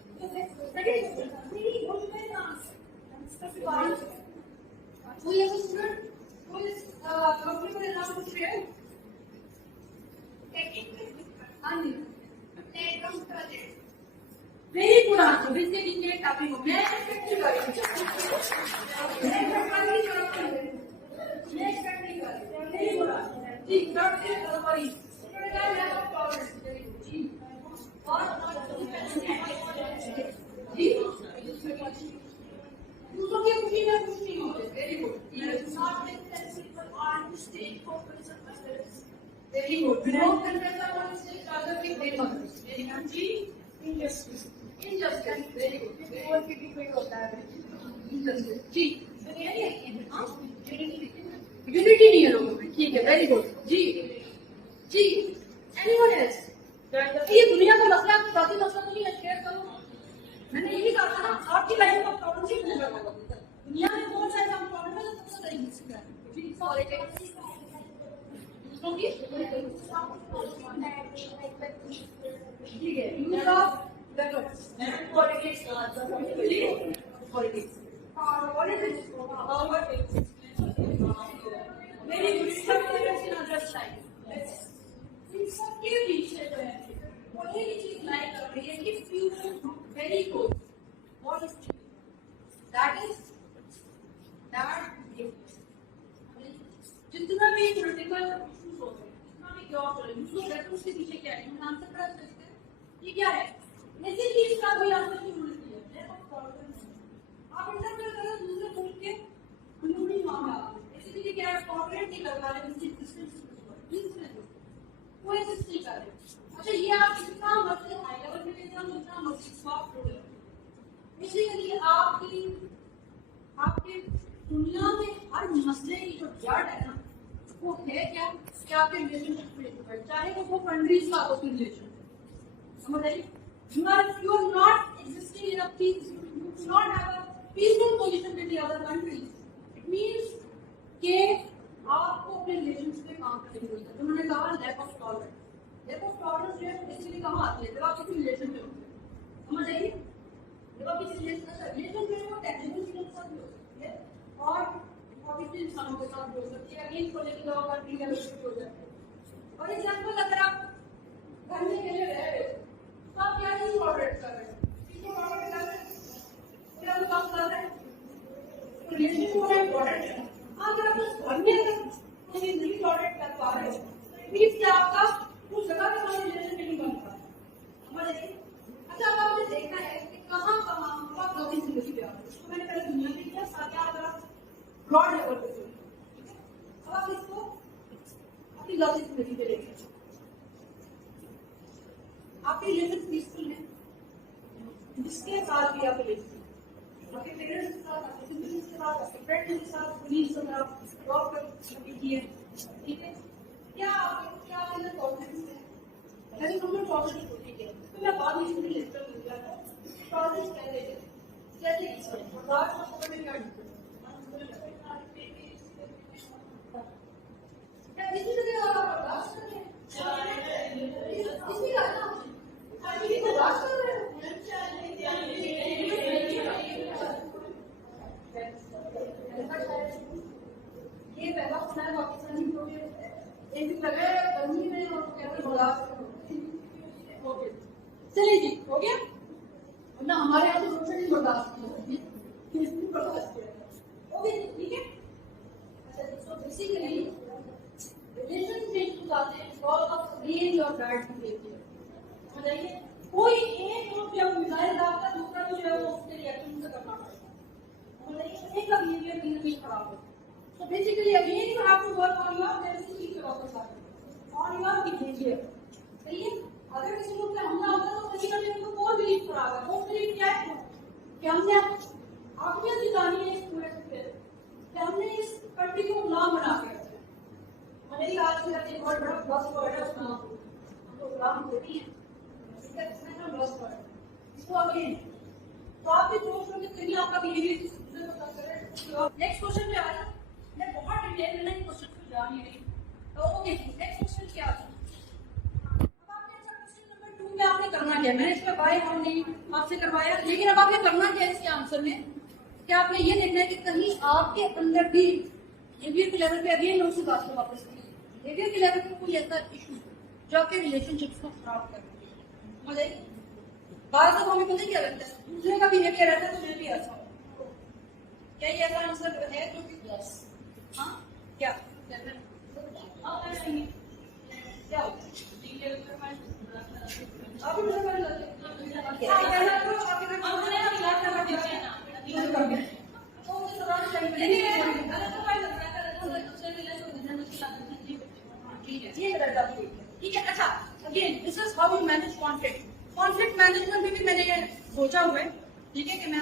कोई ऐसा स्टूडेंट कोई कंप्यूटर एग्जाम पूछ रहे हो, वेरी गुड आंसर, इसके नीचे टॉपिक हो मैं वेरी गुड आंसर ठीक दूसरों की खुशी में खुश नहीं होते, very good, very good, injustice, very good, होता है जी, यूनिटी नहीं है लोगों में, ठीक है, वेरी गुड जी जी। एनीवन एल्स, ये दुनिया का मसला बाकी मसला तो नहीं है, शेयर करो। मैंने यही कहा था ना, आपकी लाइफ का प्रॉब्लम ही नहीं है, दुनिया में बहुत सारे प्रॉब्लम है तो सबसे सही ठीक है, use of politics, politics very good, सबके पीछे जो है वही चीज लाइक कर रही है कि future very good, what is that is that जितना भी पॉलिटिकल इश्यूज होते हैं, जितना भी जॉब हो रही है, उसके पीछे क्या है, हम आंसर कर सकते हैं, ये क्या है, ऐसी चीज का कोई आंसर नहीं मिलती है। आप इंटरव्यू करो दूसरे मुल्क के अंदरूनी मामला, ऐसी चीजें क्या है, कॉर्पोरेट नहीं कर पा रहे, कोई चीज नहीं कर रहे। अच्छा, ये आप जितना मर्जी हाई लेवल में ले जाओ, जितना मर्जी सॉफ्ट हो जाए, बेसिकली आपकी दुनिया में हर मसले की जो जड़ है ना, वो है क्या आपके रिलेशनशिप में, चाहे वो कंट्रीज का आपस में रिलेशन, समझ आइए। You are not existing in a peace. You do not have a peaceful position with the other countries. It means कि आपको अपने रिलेशनशिप में काम करने की जरूरत है। उन्होंने कहा lack of tolerance. Lack of tolerance जो है बेसिकली कहाँ आती है, जब आप किसी रिलेशन में होते हैं, समझ आइए। जब आप किसी रिलेशन में हो, टेक्निकल चीजों के साथ भी हो सकती है और ऑब्वियसली इंसानों के साथ भी हो सकती है। अगेन पॉलिटिकल और कंट्री लेवल पे हो जाती है। फॉर एग्जाम्पल अगर आप घर में अकेले रह रहे हो तो आप क्या चीज टॉलरेट कर रहे हैं, चीजों टॉलरेट कर रहे हैं, क्या आप काम कर रहे हैं, रिलेशन को बड़ा इम्पोर्टेंट है। अगर आप उस घर में नहीं टॉलरेट कर पा रहे हो मीन्स कि आपका उस जगह पे कोई रिलेशन नहीं बन पा रहा, समझ आइए। अच्छा, अब आपने देखा है कि कहाँ कहाँ आप गलती से लगी आप, तो मैंने पहले दुनिया में किया साथ आप ब्रॉड लेवल पे चलिए, ठीक है। अब आप इसको अपनी गलती से लगी पे लेके आपके रिलेशन पीसफुल है, जिसके साथ भी आप रिलेशन, आपके पेरेंट्स के साथ, आपके सिबलिंग्स के साथ, आपके फ्रेंड्स के साथ, कलीग्स के साथ जॉब कर कीजिए, ठीक है। क्या आपके अंदर कॉन्फिडेंस है, अगर हम लोग कॉन्फिडेंस होती है तो मैं बाद में इसमें लेक्चर मिल जाता हूँ कॉन्फिडेंस कैसे है, जैसे इस बात को समझ में क्या इसी तरह आप बर्दाश्त कर रहे हैं, इसी का ना अभी बर्दाश्त कर रहे हैं। ये पहला होता है पाकिस्तानी जो एक दिन लगा है गर्मी में और कहते बर्दाश्त हो गया, चलिए जी हो गया, वरना हमारे यहाँ तो रोशन नहीं बर्दाश्त नहीं बर्दाश्त किया हो गया, ठीक है। अच्छा, तो बेसिकली रिलेशनशिप आते हैं बिकॉज ऑफ रेंज और बैड बिहेवियर, बताइए। कोई एक ग्रुप जब मिसाइल डालता दूसरा जो है वो उसके रिएक्शन से करना पड़ेगा, बताइए। एक का बिहेवियर कहीं ना कहीं खराब हो, तो basically again you have to work on your relationship पे वापस आते ऑन योर बिहेवियर, सही है। अगर किसी ग्रुप पे हमला होता है तो बेसिकली उनको कोर बिलीव खराब है, कोर बिलीव क्या है कि हमने आत्मीयत जितानी है इस पूरे से, कि हमने इस कंट्री को गुलाम बना के रखा है। मैंने आज के एक बहुत बड़ा बस वर्ड है उसका नाम तो गुलाम होती है, इसको अगेन तो आप भी सोच लो कि कहीं आपका बिहेवियर। नेक्स्ट क्वेश्चन पे आ रहा है, मैं बहुत डिटेल में क्वेश्चन को जा नहीं रही, तो ओके नेक्स्ट क्वेश्चन क्या है। अब आपने क्वेश्चन नंबर 2 में आपने करना क्या, मैंने इसका बाय हम नहीं आपसे करवाया, लेकिन अब आपने करना क्या है इसके आंसर में, क्या आपने ये देखना है कि कहीं आपके अंदर भी बिहेवियर के लेवल पे अगेन उसी बात को वापस करिए, बिहेवियर के लेवल पे कोई ऐसा इशू जो आपके रिलेशनशिप्स को खराब कर मुझे बात तो हमें पता क्या लगता है, दूसरे का बिहेवियर रहता है तो मैं भी ऐसा हूँ, क्या ये ऐसा आंसर है जो कि यस, हाँ क्या क्या ठीक है। अच्छा, again this is how you manage conflict. Conflict management में भी मैंने सोचा हुआ है, ठीक है, कि मैं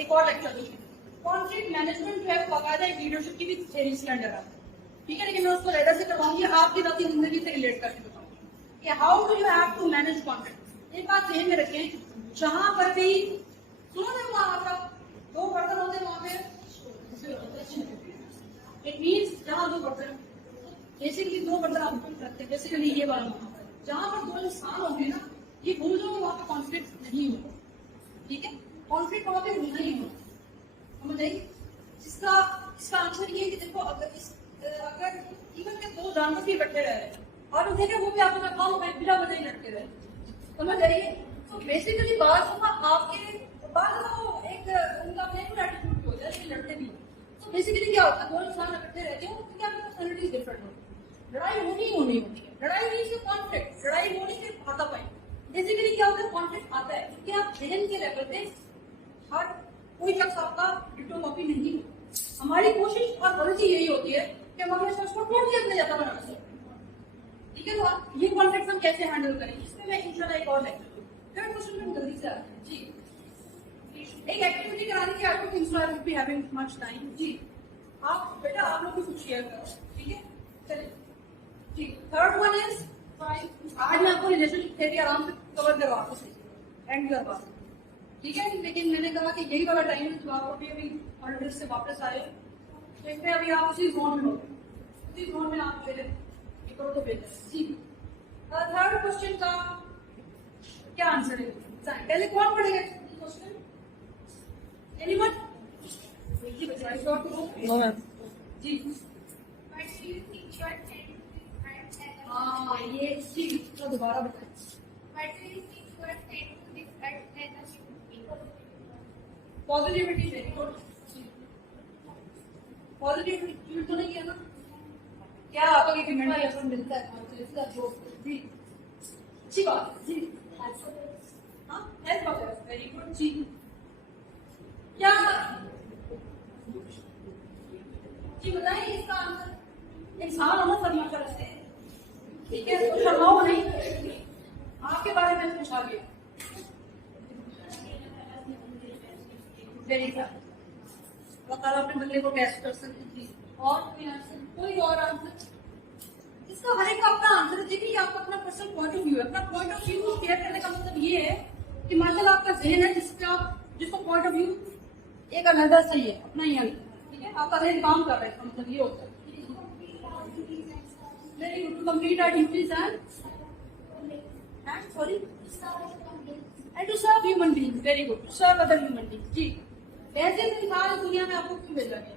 एक और लेक्चर दूंगी। कॉन्फ्लिक्ट मैनेजमेंट जो है बाकायदा एक लीडरशिप की भी थ्योरीज के अंडर आता है, ठीक है, लेकिन मैं उसको लेटर से करवाऊंगी, आपकी बात जिंदगी से रिलेट करके बताऊंगी कि how do you have to manage conflict. एक बात ध्यान में रखें, जहां पर भी सुनो ना वहां पर दो बर्तन होते वहां पे इट मीन्स जहां दो बर्तन बेसिकली दो बर्तन आप रखते हैं, बेसिकली ये वाला जहां पर दो इंसान होंगे ना, ये भूल जाओ वहां पे कॉन्फ्लिक्ट नहीं होगा, ठीक है, कॉन्फ्लिक्ट वहां पे होना ही होगा, समझ आइए। इसका आंसर ये है कि देखो अगर इवन में दो जानवर भी बैठे रहे और देखे वो भी आपको काम बिना वजह ही लड़ते रहे, समझ आइए। तो बेसिकली बात होगा आपके बात एक उनका प्लेफुल एटीट्यूड होता है, लेकिन लड़ते भी। तो बेसिकली क्या होता है, दो इंसान इकट्ठे रहते हैं तो क्या पर्सनैलिटी डिफरेंट होती है, लड़ाई होनी होती है, लड़ाई नहीं सिर्फ कॉन्फ्लिक्ट, लड़ाई होनी सिर्फ हाथापाई। बेसिकली क्या होता है, कॉन्फ्लिक्ट आता है क्योंकि आप जहन के लेवल पे हर कोई शख्स आपका डिटो कॉपी नहीं हो। हमारी कोशिश और गलती यही होती है कि हम अपने शख्स को तोड़ के अपने ज्यादा बना सकते, ठीक है। तो ये कॉन्फ्लिक्ट हम कैसे हैंडल करें, इसमें मैं इंशाल्लाह एक और लेक्चर दूंगी। थर्ड क्वेश्चन में जल्दी से आते हैं जी, एक एक्टिविटी कराने की आपको इंस्टाग्राम पे हैविंग मच टाइम जी, आप बेटा आप लोग भी कुछ शेयर करो, ठीक है। चलिए ठीक। थर्ड वन इज आज मैं आपको रिलेशनशिप थ्योरी आराम से कवर करवा दूँ, एंड करवा दूँ, ठीक है। लेकिन मैंने कहा कि यही वाला टाइम है जब आप अभी हॉलिडेज से वापस आए, देखते हैं अभी आप उसी जोन में हो, उसी जोन में आप फिर करो तो बेहतर। ठीक, थर्ड क्वेश्चन का क्या आंसर है? पहले कौन पढ़ेगा क्वेश्चन? एनीवन? जी बच्चा जी हाँ ये ठीक, तो दोबारा बताएं। पॉजिटिविटी से पॉजिटिविटी तो नहीं है ना? क्या आपको एक मेंटल एफर्ट मिलता है इसका जो जी अच्छी बात है जी। हाँ हेल्प वगैरह वेरी गुड जी। क्या जी बताइए इसका आंसर? इंसान होना फर्नीचर से, ठीक है, तो शर्माओ नहीं, आपके बारे में पूछा गया। वेरी गुड, बताओ अपने बंदे को कैसे कर सकते थी। और कोई आंसर? कोई और आंसर? इसका हर एक का अपना आंसर है। देखिए आपका अपना पर्सनल पॉइंट ऑफ व्यू है। अपना पॉइंट ऑफ व्यू शेयर करने का मतलब ये है कि माशाल्लाह आपका जहन है जिसका पॉइंट ऑफ व्यू एक अलग सही है, अपना ही अलग, ठीक है। आपका जहन काम कर रहा है, मतलब ये होता है। Very good, to complete our duties and sorry and to serve human being. Very good, to serve other human being जी। ऐसे इंसान दुनिया में आपको क्यों भेजा गया?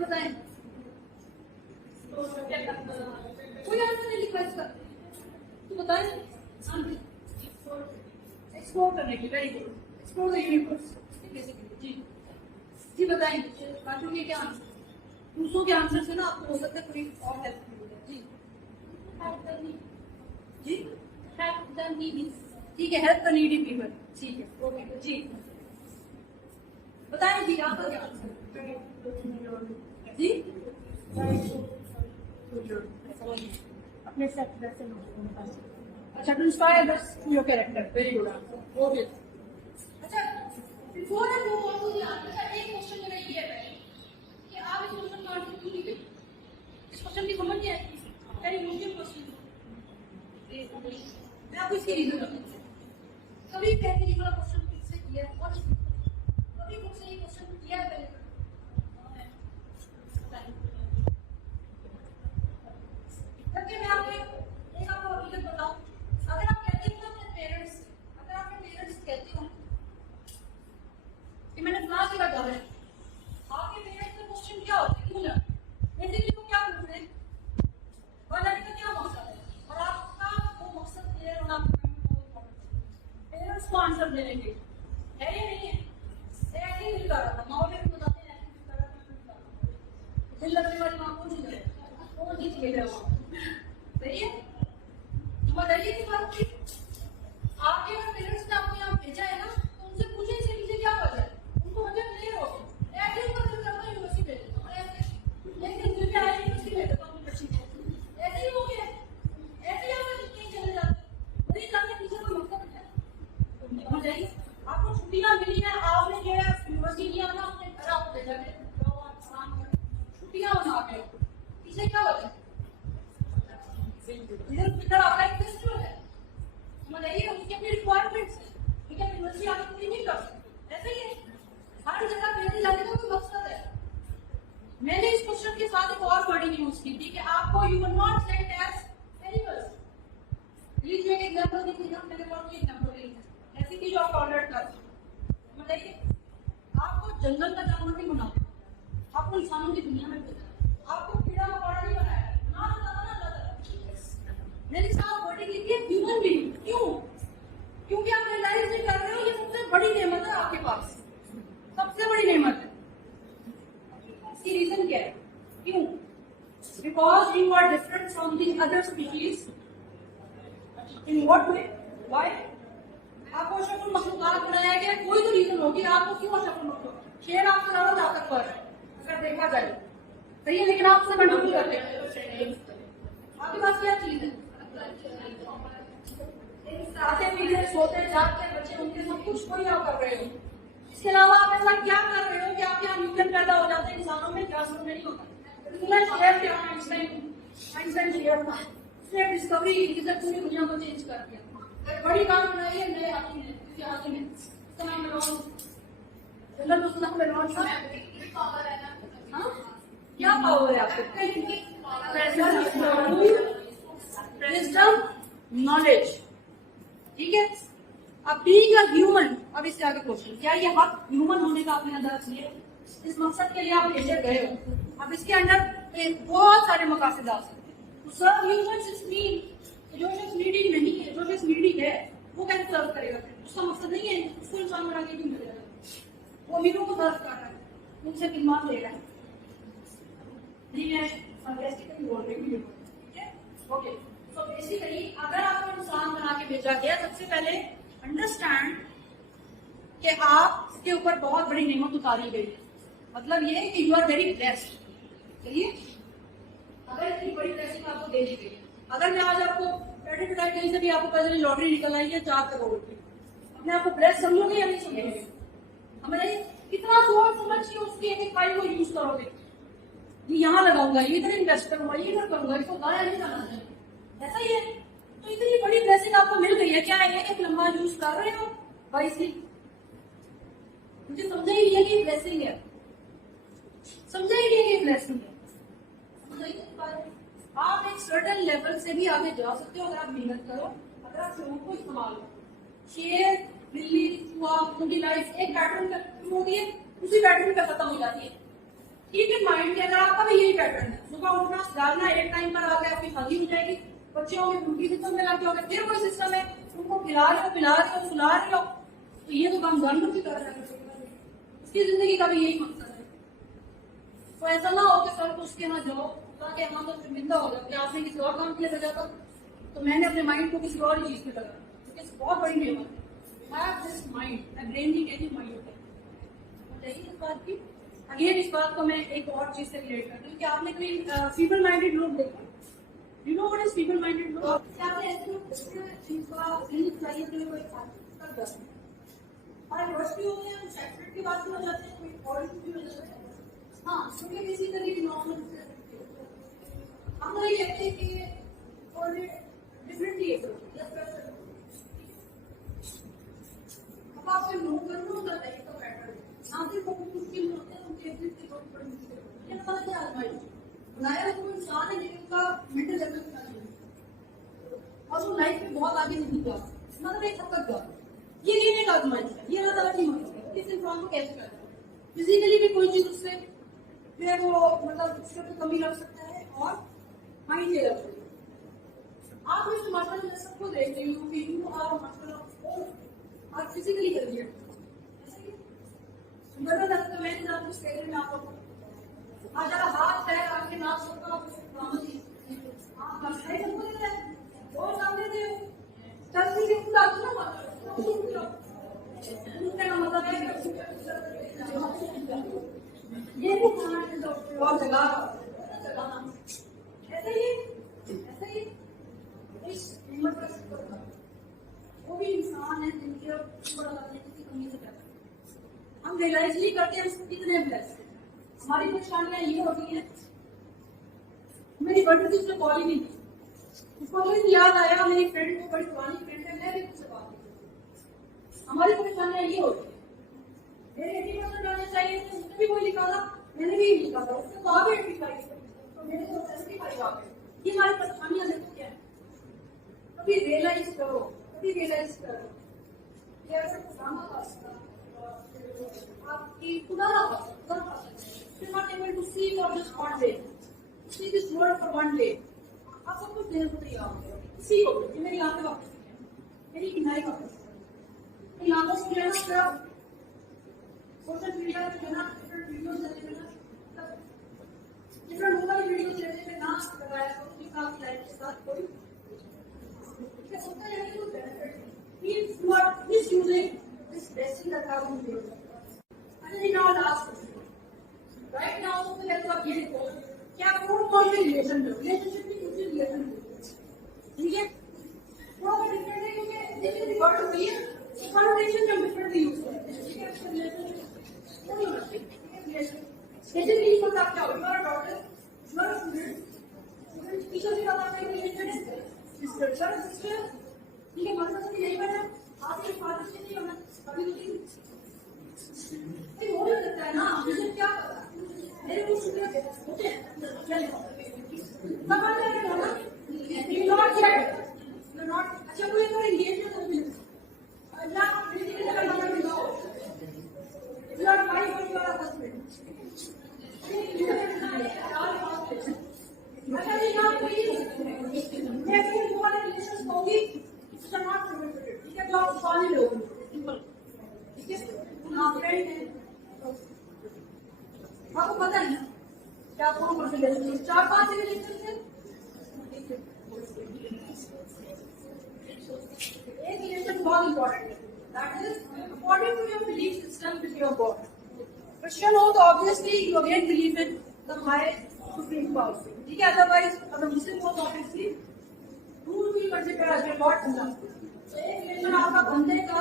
बताएं। कोई आंसर नहीं लिखा इसका, तो बताएं। एक्सप्लोर करने की, very good, explore the universe जी जी। बताएं बाकी के क्या आंसर? दूसरों के आंसर से ना आपको हो सकता है कोई और हेल्प जी जी। ठीक है, हेल्प द नीडी पीपल, ठीक है, ओके जी। बताएं जी आपका क्या आंसर जी? अपने सेट वैसे अच्छा, to inspire others through your character, very good answer, okay. अच्छा before I move on to the answer, एक क्वेश्चन मेरा ये है कि आप इस क्वेश्चन का आंसर क्यों नहीं देते? इस क्वेश्चन की समझ नहीं आई, वेरी मुश्किल क्वेश्चन। मैं आपको इसकी रीजन बताऊंगी। कभी कहते ये वाला क्वेश्चन खुद से किया है और कभी खुद से ये क्वेश्चन किया है पहले? मैं आपको एक आपको हकीकत बताऊं। अगर आप कहते हो अपने पेरेंट्स, अगर आप अपने पेरेंट्स कहते हो कि मैंने फलां जगह जाना है, आपके पेरेंट्स का क्वेश्चन क्या होता है? क्यों जाना? बेसिकली वो क्या पूछ रहे हैं? वाला का क्या मकसद है? और आपका वो मकसद क्लियर होना पेरेंट्स को आंसर देने के है या नहीं है? ऐसे ही नहीं कर रहा था, माँ बाप भी बताते हैं ऐसे नहीं कर रहा था, दिल लगने वाली माँ को नहीं करे, वो जीत गई है। सही है, तो बताइए कि बात की आपके अगर पेरेंट्स ने आपको यहाँ भेजा है ना, तो उनसे पूछे इसके पीछे क्या वजह है, उनको वजह क्लियर हो। ऐसे ही मतलब करना यूनिवर्सिटी भेज देता हूँ, ऐसे लेकिन दिल में आया यूनिवर्सिटी भेज देता हूँ बच्ची को, ऐसे ही हो गया, ऐसे ही आप कहीं चले जाते मरीज आपके पीछे कोई मतलब है। बताइए आपको छुट्टियां मिली है, आपने जो है यूनिवर्सिटी लिया ना, अपने घर आपको भेजा है, छुट्टियां मना के पीछे क्या वजह है? इधर आपका इंटरेस्ट क्यों है? बताइए, उसकी अपनी रिक्वायरमेंट्स है, ठीक है, यूनिवर्सिटी आप पूरी नहीं कर सकते। ऐसे ही है, हर जगह भेजने जाने का कोई मकसद है। मैंने इस क्वेश्चन के साथ एक और वर्डिंग यूज की थी कि आपको you will not set as animals. Please एक एग्जांपल दीजिए, मैंने कौन सी एग्जांपल ली है ऐसी थी जो आप टॉलरेट कर सकते। बताइए, आपको जंगल का जानवर नहीं बनाया, आपको इंसानों की दुनिया में भेजा, आपको कीड़ा मकोड़ा नहीं बनाया, मेरे साथ वर्डिंग लिखिए ह्यूमन बीइंग। क्यों? क्योंकि आप रियलाइज नहीं कर रहे हो ये सबसे बड़ी नेमत है आपके पास, सबसे बड़ी नेमत है। इसकी रीजन क्या है? क्यों? Because you are different from the other species. In what way? Why? आपको अशरफुल मखलूकात बनाया गया, कोई तो रीजन होगी। आपको क्यों अशरफुल मखलूक? शेर आपसे ज्यादा ताकतवर है अगर देखा जाए, सही है, लेकिन आपसे कंट्रोल करते हैं। आपके पास क्या चीज है? खाते पीते सोते जागते बच्चे, उनके सब कुछ कोई आप कर रहे हो। इसके अलावा आप ऐसा क्या कर रहे हो कि आप यहाँ न्यूटन पैदा हो जाते हैं इंसानों में? क्या समझ नहीं होता। आइंस्टाइन शेयर था, उसने डिस्कवरी की जिसने पूरी दुनिया को चेंज कर दिया। बड़ी कार बनाई है नए हाथी ने, उसके हाथी में उसका नाम जनरल उसका नाम लॉन्च था। हाँ? क्या पावर है आपको? नॉलेज, ठीक है। अब बीइंग अ ह्यूमन, अब इससे आगे क्वेश्चन, क्या ये हक ह्यूमन होने का आपने अदा किया? इस मकसद के लिए आप भेजे गए हो। अब इसके अंदर बहुत सारे मकासद आ सकते हैं। तो सर्व ह्यूमंस इज नीड, जो शख्स नीडी नहीं है, जो शख्स नीडी है, वो कैसे सर्व करेगा? उसका मकसद नहीं है उसको इंसान बना के क्यों मिलेगा? वो अमीरों को सर्व कर रहा है, उनसे खिदमत ले रहा है। नहीं है sarcastically बोल रही हूँ, ठीक है? ओके, सो बेसिकली अगर आपको इंसान बना के भेजा गया, सबसे पहले अंडरस्टैंड कि आपके ऊपर बहुत बड़ी नेमत उतारी गई है। मतलब ये है कि यू आर वेरी ब्लेस्ड। चलिए, अगर इतनी बड़ी ब्लेसिंग आपको दे दी गई है, अगर मैं आज आपको बैठे बिठाए कहीं से भी आपको पहले लॉटरी निकल आई है 4 करोड़ की, अपने आपको ब्लेस समझोगे या नहीं समझोगे? हमें कितना सोच समझ के उसके एक एक फाइल को यूज करोगे। ये यहाँ लगाऊंगा, ये इधर इन्वेस्ट करूंगा, ये इधर करूंगा, इसको गाया नहीं जाना चाहिए, ऐसा ही है। तो इतनी बड़ी ब्लेसिंग आपको मिल गई है, क्या है एक लंबा यूज कर रहे हो वाइसली? मुझे समझा ही नहीं है कि ब्लेसिंग है, समझा ही नहीं है कि ब्लेसिंग है। आप एक सर्टेन लेवल से भी आगे जा सकते हो अगर आप मेहनत करो, अगर आप शौक को इस्तेमाल करो। शेर, बिल्ली, चूहा, उनकी लाइफ एक पैटर्न पे शुरू होती है, उसी पैटर्न पे खत्म हो जाती है। ठीक है, माइंड के अगर आपका भी यही पैटर्न है, सुबह उठना डालना, एक टाइम पर आके आपकी शादी हो जाएगी, बच्चे होंगे, उनकी सिस्टम में लग जाओगे, फिर कोई सिस्टम है, उनको खिला रहे हो, पिला रहे हो, सुला रहे हो, तो ये तो काम जानवर की तरह है। उसकी जिंदगी का भी यही मकसद है। तो ऐसा ना हो कि कल को उसके ना जाओ ताकि हम तो शर्मिंदा हो जाओ कि आपने किसी और काम के लिए भेजा था, तो मैंने अपने माइंड को किसी और ही चीज पे लगा। बहुत बड़ी नेमत है दिस माइंड, ब्रेन की कहती माइंड होता है। इस बात की अगेन इस बात को मैं एक और चीज से रिलेट करती हूँ कि आपने कोई फीबल माइंडेड लोग देखा? You know what is feeble minded लोग? क्या आपने ऐसे लोग जिनका रीच चाहिए तो कोई कर दो और यूनिवर्सिटी हो गया, कुछ एक्सीडेंट की बात हो जाते हैं, कोई और भी हो जाता है। हाँ, क्योंकि किसी तरह की नॉर्मल हम लोग ये कहते हैं कि और डिफरेंटली अब आपसे मूव करना होता है तो बेटर है। आप सिर्फ मुश्किल होते हैं, उनके एग्जिट की बहुत बड़ी मुश्किल होती है। ये पता क्या आजमाई बनाया तो कोई इंसान है लेकिन उसका मेंटल लेवल इतना नहीं है और वो लाइफ में बहुत आगे नहीं निकला, मतलब एक हद तक गया। ये नहीं एक आजमाई है, ये अल्लाह ताला की मर्जी है इस इंसान को कैसे करना है। फिजिकली भी कोई चीज उससे फिर वो मतलब उसके ऊपर कमी रख सकता है और माइंड ले रख सकता है। आप इस मसले में सबको देख रहे हो कि यू आर मसला आप फिजिकली कर दिया बदल लगता है। मैंने आपको स्टेज में आपको अगर हाथ पैर आपके नाक सबका आप नक्शे सबको देते हैं वो काम देते हो तब भी खुद आते ना दूसरे का मतलब है ये भी खाना है तो और जगह ऐसे ही इस हिम्मत का शुक्र वो भी इंसान है जिनकी किसी कमी से करता है। हम रियलाइज नहीं करते हम कितने ब्लेस्ड हैं। हमारी परेशानियां ये होती है। मेरी बड़ी थी उसने कॉल ही नहीं की, उसको मुझे याद आया मेरी फ्रेंड को, बड़ी पुरानी फ्रेंड है, मैं भी उससे बात नहीं। हमारी परेशानियां ये होती है। मेरे 80% आने चाहिए थे, उसने भी कोई लिखा था, मैंने भी लिखा था, उसने तो आगे 85 तो मेरे को 75 आ गए। ये हमारी परेशानियां देखो क्या है। कभी रियलाइज करो, आपकी खुदा ना able to see for just one day, see this world for one day. आप सब कुछ देने को तैयार हो, सी हो ये मेरी आंखें वापस मेरी किनारे वापस मेरी आंखों से लेना क्या सोशल मीडिया पे लेना डिफरेंट वीडियोस देखने में डिफरेंट मोबाइल वीडियोस देखने में ना लगाया तो उसकी आपकी लाइफ के साथ कोई if you are misusing this blessing that God has given you. And then now last question. Right now, तो मैं तो आप ये देखो क्या फोन कॉल में रिलेशनशिप में कुछ रिलेशन ठीक है वो डिफरेंट है क्योंकि this is word to be conversation जो डिफरेंटली यूज करते हैं ठीक है रिलेशन नहीं होना चाहिए रिलेशन जैसे नहीं पता क्या होगा डॉक्टर टीचर भी बताते हैं कि सिस्टर ठीक है, मतलब कि नहीं करना, आपके फादर से नहीं होना, कभी नहीं हो सकता है ना, मुझे क्या पता, मेरे को शुक्र होते हैं, समझ रहे हो ना, you not yet, you not, अच्छा कोई तो एंगेजमेंट हो गई, अल्लाह बेसिकली अगर नंबर भी लो, यू आर फाइव और यू आर हस्बैंड, अच्छा ये ना प्लीज, नेक्स्ट वन रिलेशंस होगी, इट्स नॉट प्रोहिबिटेड, ठीक है, तो आप सॉलिड हो, सिंपल, ठीक है, आप फ्रेंड हैं, आपको पता है क्या कौन कौन से रिलेशन, 4-5 रिलेशन है, एक रिलेशन बहुत इंपॉर्टेंट है, that is according to your belief system with your god. Christian हो तो obviously you again believe in the high supreme power, ठीक है, अदरवाइज अगर मुस्लिम हो तो ऑब्वियसली रूल भी consider as your god Allah. एक रिलेशन आपका बंदे का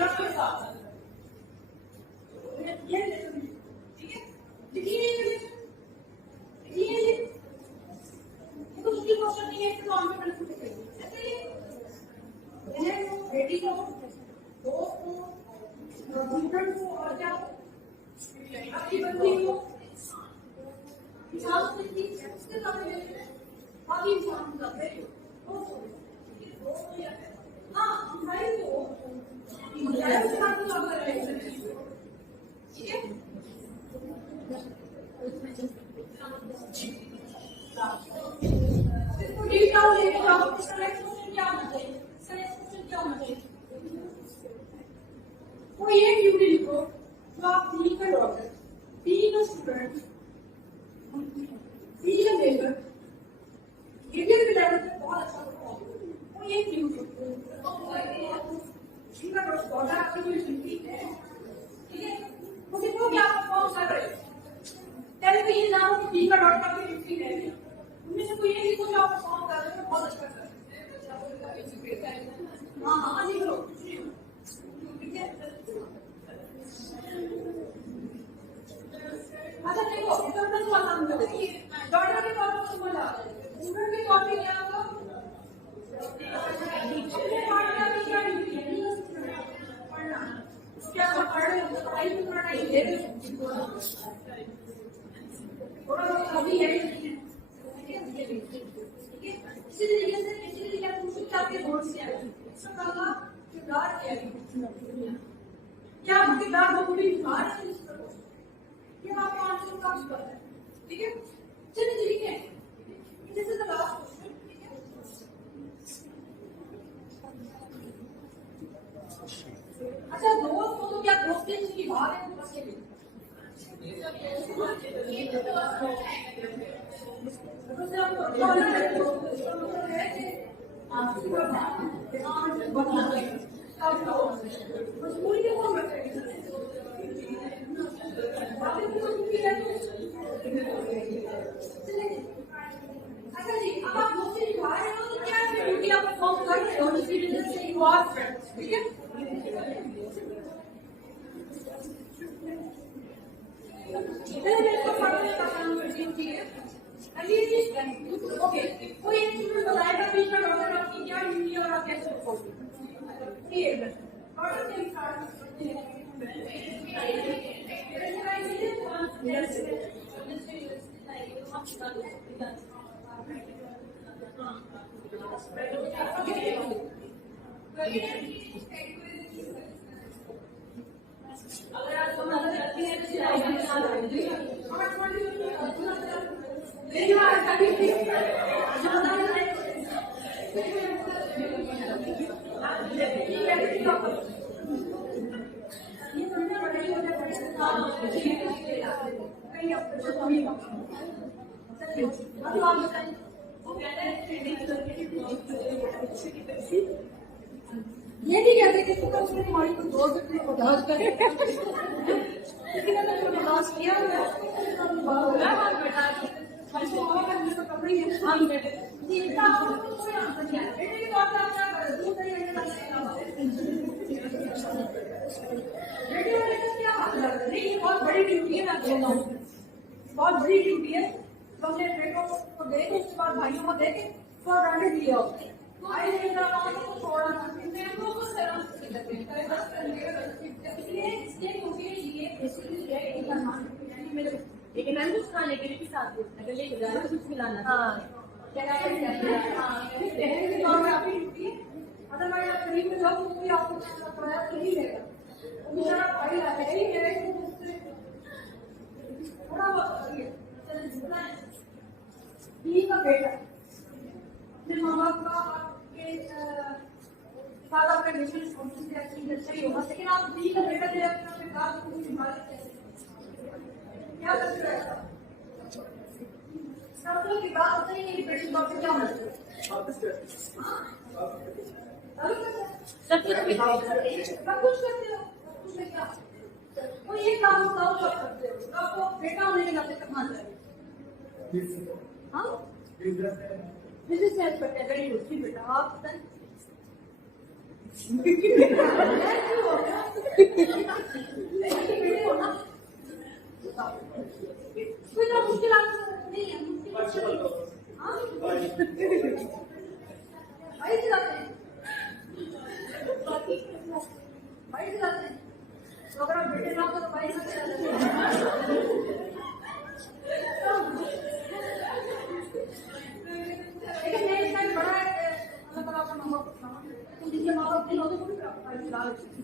रब के साथ, ये रिलेशन, ठीक है, देखिए ये तो मुश्किल क्वेश्चन नहीं है, तो हम पे बिल्कुल ऐसे ही बहन को, बेटी को, दोस्त को, हस्बैंड को, और क्या आपकी बंदी को, इंसान को देखिए उसके साथ रिलेशन है, बाकी इंसान के साथ है, हाँ भाई को के साथ तो अगर रिलेशन है, ठीक है, इसको डीप डाउन लेके जाओ, इसका नेक्स्ट क्वेश्चन क्या होना चाहिए, इसका नेक्स्ट क्वेश्चन क्या होना चाहिए, कोई एक ड्यूटी लिखो जो आप being a doctor, being a student, being a labour, ये भी लेवल पे बहुत अच्छा परफॉर्म, कोई एक ड्यूटी बीइंग अ डॉक्टर आपकी कोई ड्यूटी है, ठीक है, मुझे वो क्या परफॉर्म कर रहे हैं, पहले तो ये नाम कि बीइंग अ डॉक्टर की ड्यूटी है, उनमें से कोई एक को जो आप परफॉर्म कर रहे हो बहुत अच्छा कर रहे हैं, हाँ लिख लो, ठीक है, अच्छा देखो इधर तो आसान हो जाएगी, डॉक्टर के तौर पर समझ आ जाएगी, स्टूडेंट के तौर पे क्या होगा, अपने पार्टनर की क्या ड्यूटी है, पढ़ना, क्या पढ़ रहे हो, पढ़ाई में पढ़ना ही है, थोड़ा बहुत अभी है, इसी तरीके से पूछ आपके बोर्ड से आएगी, सबका किरदार क्या है, क्या आपके किरदार को पूरी निभा रहे हैं, ये आपका आंसर कम कर रहा है, ठीक है, चलिए ठीक है, जैसे तो लास्ट क्वेश्चन, ठीक है, अच्छा दोस्त को तो क्या दोस्ती की बात है, बस के लिए मजबूरी के कौन बैठेगी, अच्छा जी, अब आप दोस्ती निभा रहे हो तो क्या ड्यूटी आप परफॉर्म कर रहे हो, जिसकी वजह से यू आर फ्रेंड्स, ठीक है, ओके, कोई एक स्टूडेंट बताएगा बीच में डॉक्टर आपकी क्या ड्यूटी है और आप कैसे परफॉर्म करेंगे, डॉक्टर के अगर आप मदद करते हैं ये नहीं कहते कि तुम उसमें हमारी को 2 घंटे बर्दाश्त करें, लेकिन अगर तुमने बर्दाश्त किया बहुत बड़ी ड्यूटी है, मैं बोल रहा हूँ बहुत बड़ी ड्यूटी है, तो अपने बेटों को दे के उसके बाद भाइयों को दे के थोड़ा डांटे दिए होते हैं। भाई ने मेरा काम को छोड़ा ना, मैं हम लोग को शर्म नहीं करते हैं। इसलिए इसके मुझे ये बेसिकली है कि यानी मेरे लेकिन मैं कुछ खाने के लिए भी साथ देता है, लेके जाना कुछ खिलाना। हाँ क्या कहते हैं, हाँ बहन के तौर पे आपकी ड्यूटी है। अदरवाइज आप कहीं पे जाओ तो कोई आपको प्रयास नहीं रहेगा। वो मेरा भाई है ही है, थोड़ा बहुत जितना है बी का बेटा अपने माँ बाप का आपके साथ आपका रिलेशन अच्छा ही होगा, लेकिन आप बी का बेटा जो अपने काम को संभाले कैसे क्या करते हैं? सब लोग की बात होता है कि डिप्रेशन डॉक्टर क्या होना चाहिए? सब कुछ भी सब कुछ करते हो, सब कुछ में क्या? कोई ये काम होता हो जो आप करते हो, तो आपको बेटा होने के नाते करना चाहिए। हाँ? बिजनेस में करते हैं, वेरी गुड बेटा, आप बताएं। बेटे हो ना? कोई तो मुश्किल नहीं है, मुश्किल हाँ? भाई चलाते हैं, भाई चलाते हैं, तो अगर आप बेटे ना हो तो भाई ना चलाते हैं। लेकिन मैं इतना बड़ा मतलब आपका माँ बाप तो जिसके माँ बाप नहीं होते वो भी भाई चला लेते हैं।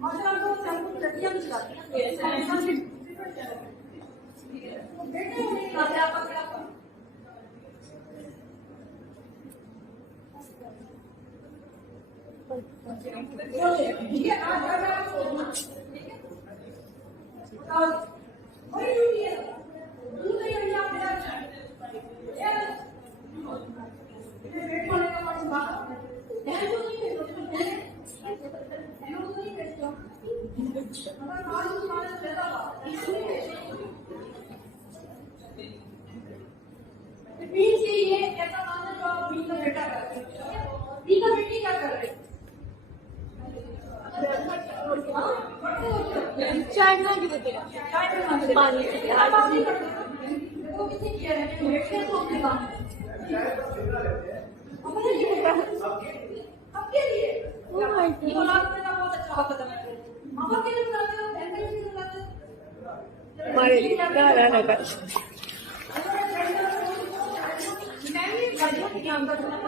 माशाल्लाह तो चाकू लड़कियां भी चलाती हैं। बेटे होने के नाते आपका क्या करें? ठीक है, आज आपको छोड़ना, ठीक है? और वही ड्यूटी है, दूसरी ड्यूटी आप मेरा बेटे होने का मतलब बात है तो नहीं है, तो नहीं बेचता अगर मालूम मालूम चलता मीन्स ये ऐसा मानना जो आप बी का बेटा कर रहे हैं, बी का बेटी क्या कर रहे हैं? चाय बना के देते हैं, पानी देखो किसी किया है बेटे को अपने काम अपने लिए आपके लिए ये औलाद देना बहुत अच्छा कदम है। माँ बाप के लिए बनाते हो, बहन के लिए बनाते हो, हमारे लिए क्या रहना कर मैं भी गाड़ियों की काम करता हूँ।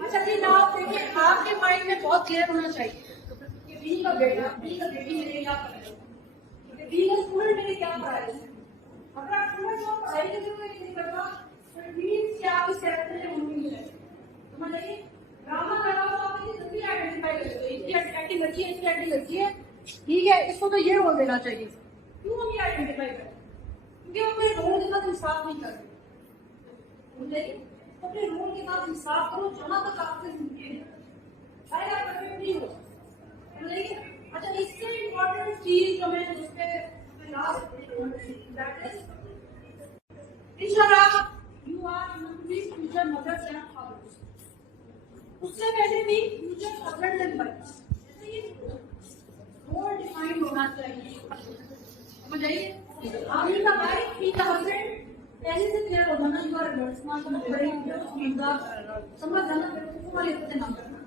अच्छा जी, ना आप देखिए आपके माइंड में बहुत क्लियर होना चाहिए कि बी का बेटा बी का बेटी मेरे लिए क्या करेगा, बी का स्टूडेंट मेरे क्या पढ़ाई है। अगर आप स्टूडेंट को पढ़ाई के लिए नहीं करता तो मीन्स क्या आप इस कैरेक्टर में होंगे समझ आइए। ड्रामा लगा तो आप इतनी जल्दी आइडेंटिफाई कर सकते हैं, इसकी एक्टिंग अच्छी है, इसकी एक्टिंग अच्छी है, ठीक है, इसको तो ये बोल देना चाहिए। क्यों हम ये आइडेंटिफाई करें? क्योंकि हम अपने रोल के साथ इंसाफ नहीं कर रहे। मुझे अपने रोल के साथ इंसाफ करो जहां तक आपसे मुमकिन है, शायद आप परफेक्ट नहीं हो सकते। अच्छा, इससे इम्पोर्टेंट चीज जो मैं उस पर लास्ट दैट इज इंशाल्लाह you are future mothers and fathers. उससे पहले भी future husband and wife role defined होना चाहिए, समझ आइए। आप ही का वाइफ ही का हस्बैंड पहले से क्लियर हो जाना, यू आर स्मार्ट समझ जाना, तुम्हारे अपने नाम करना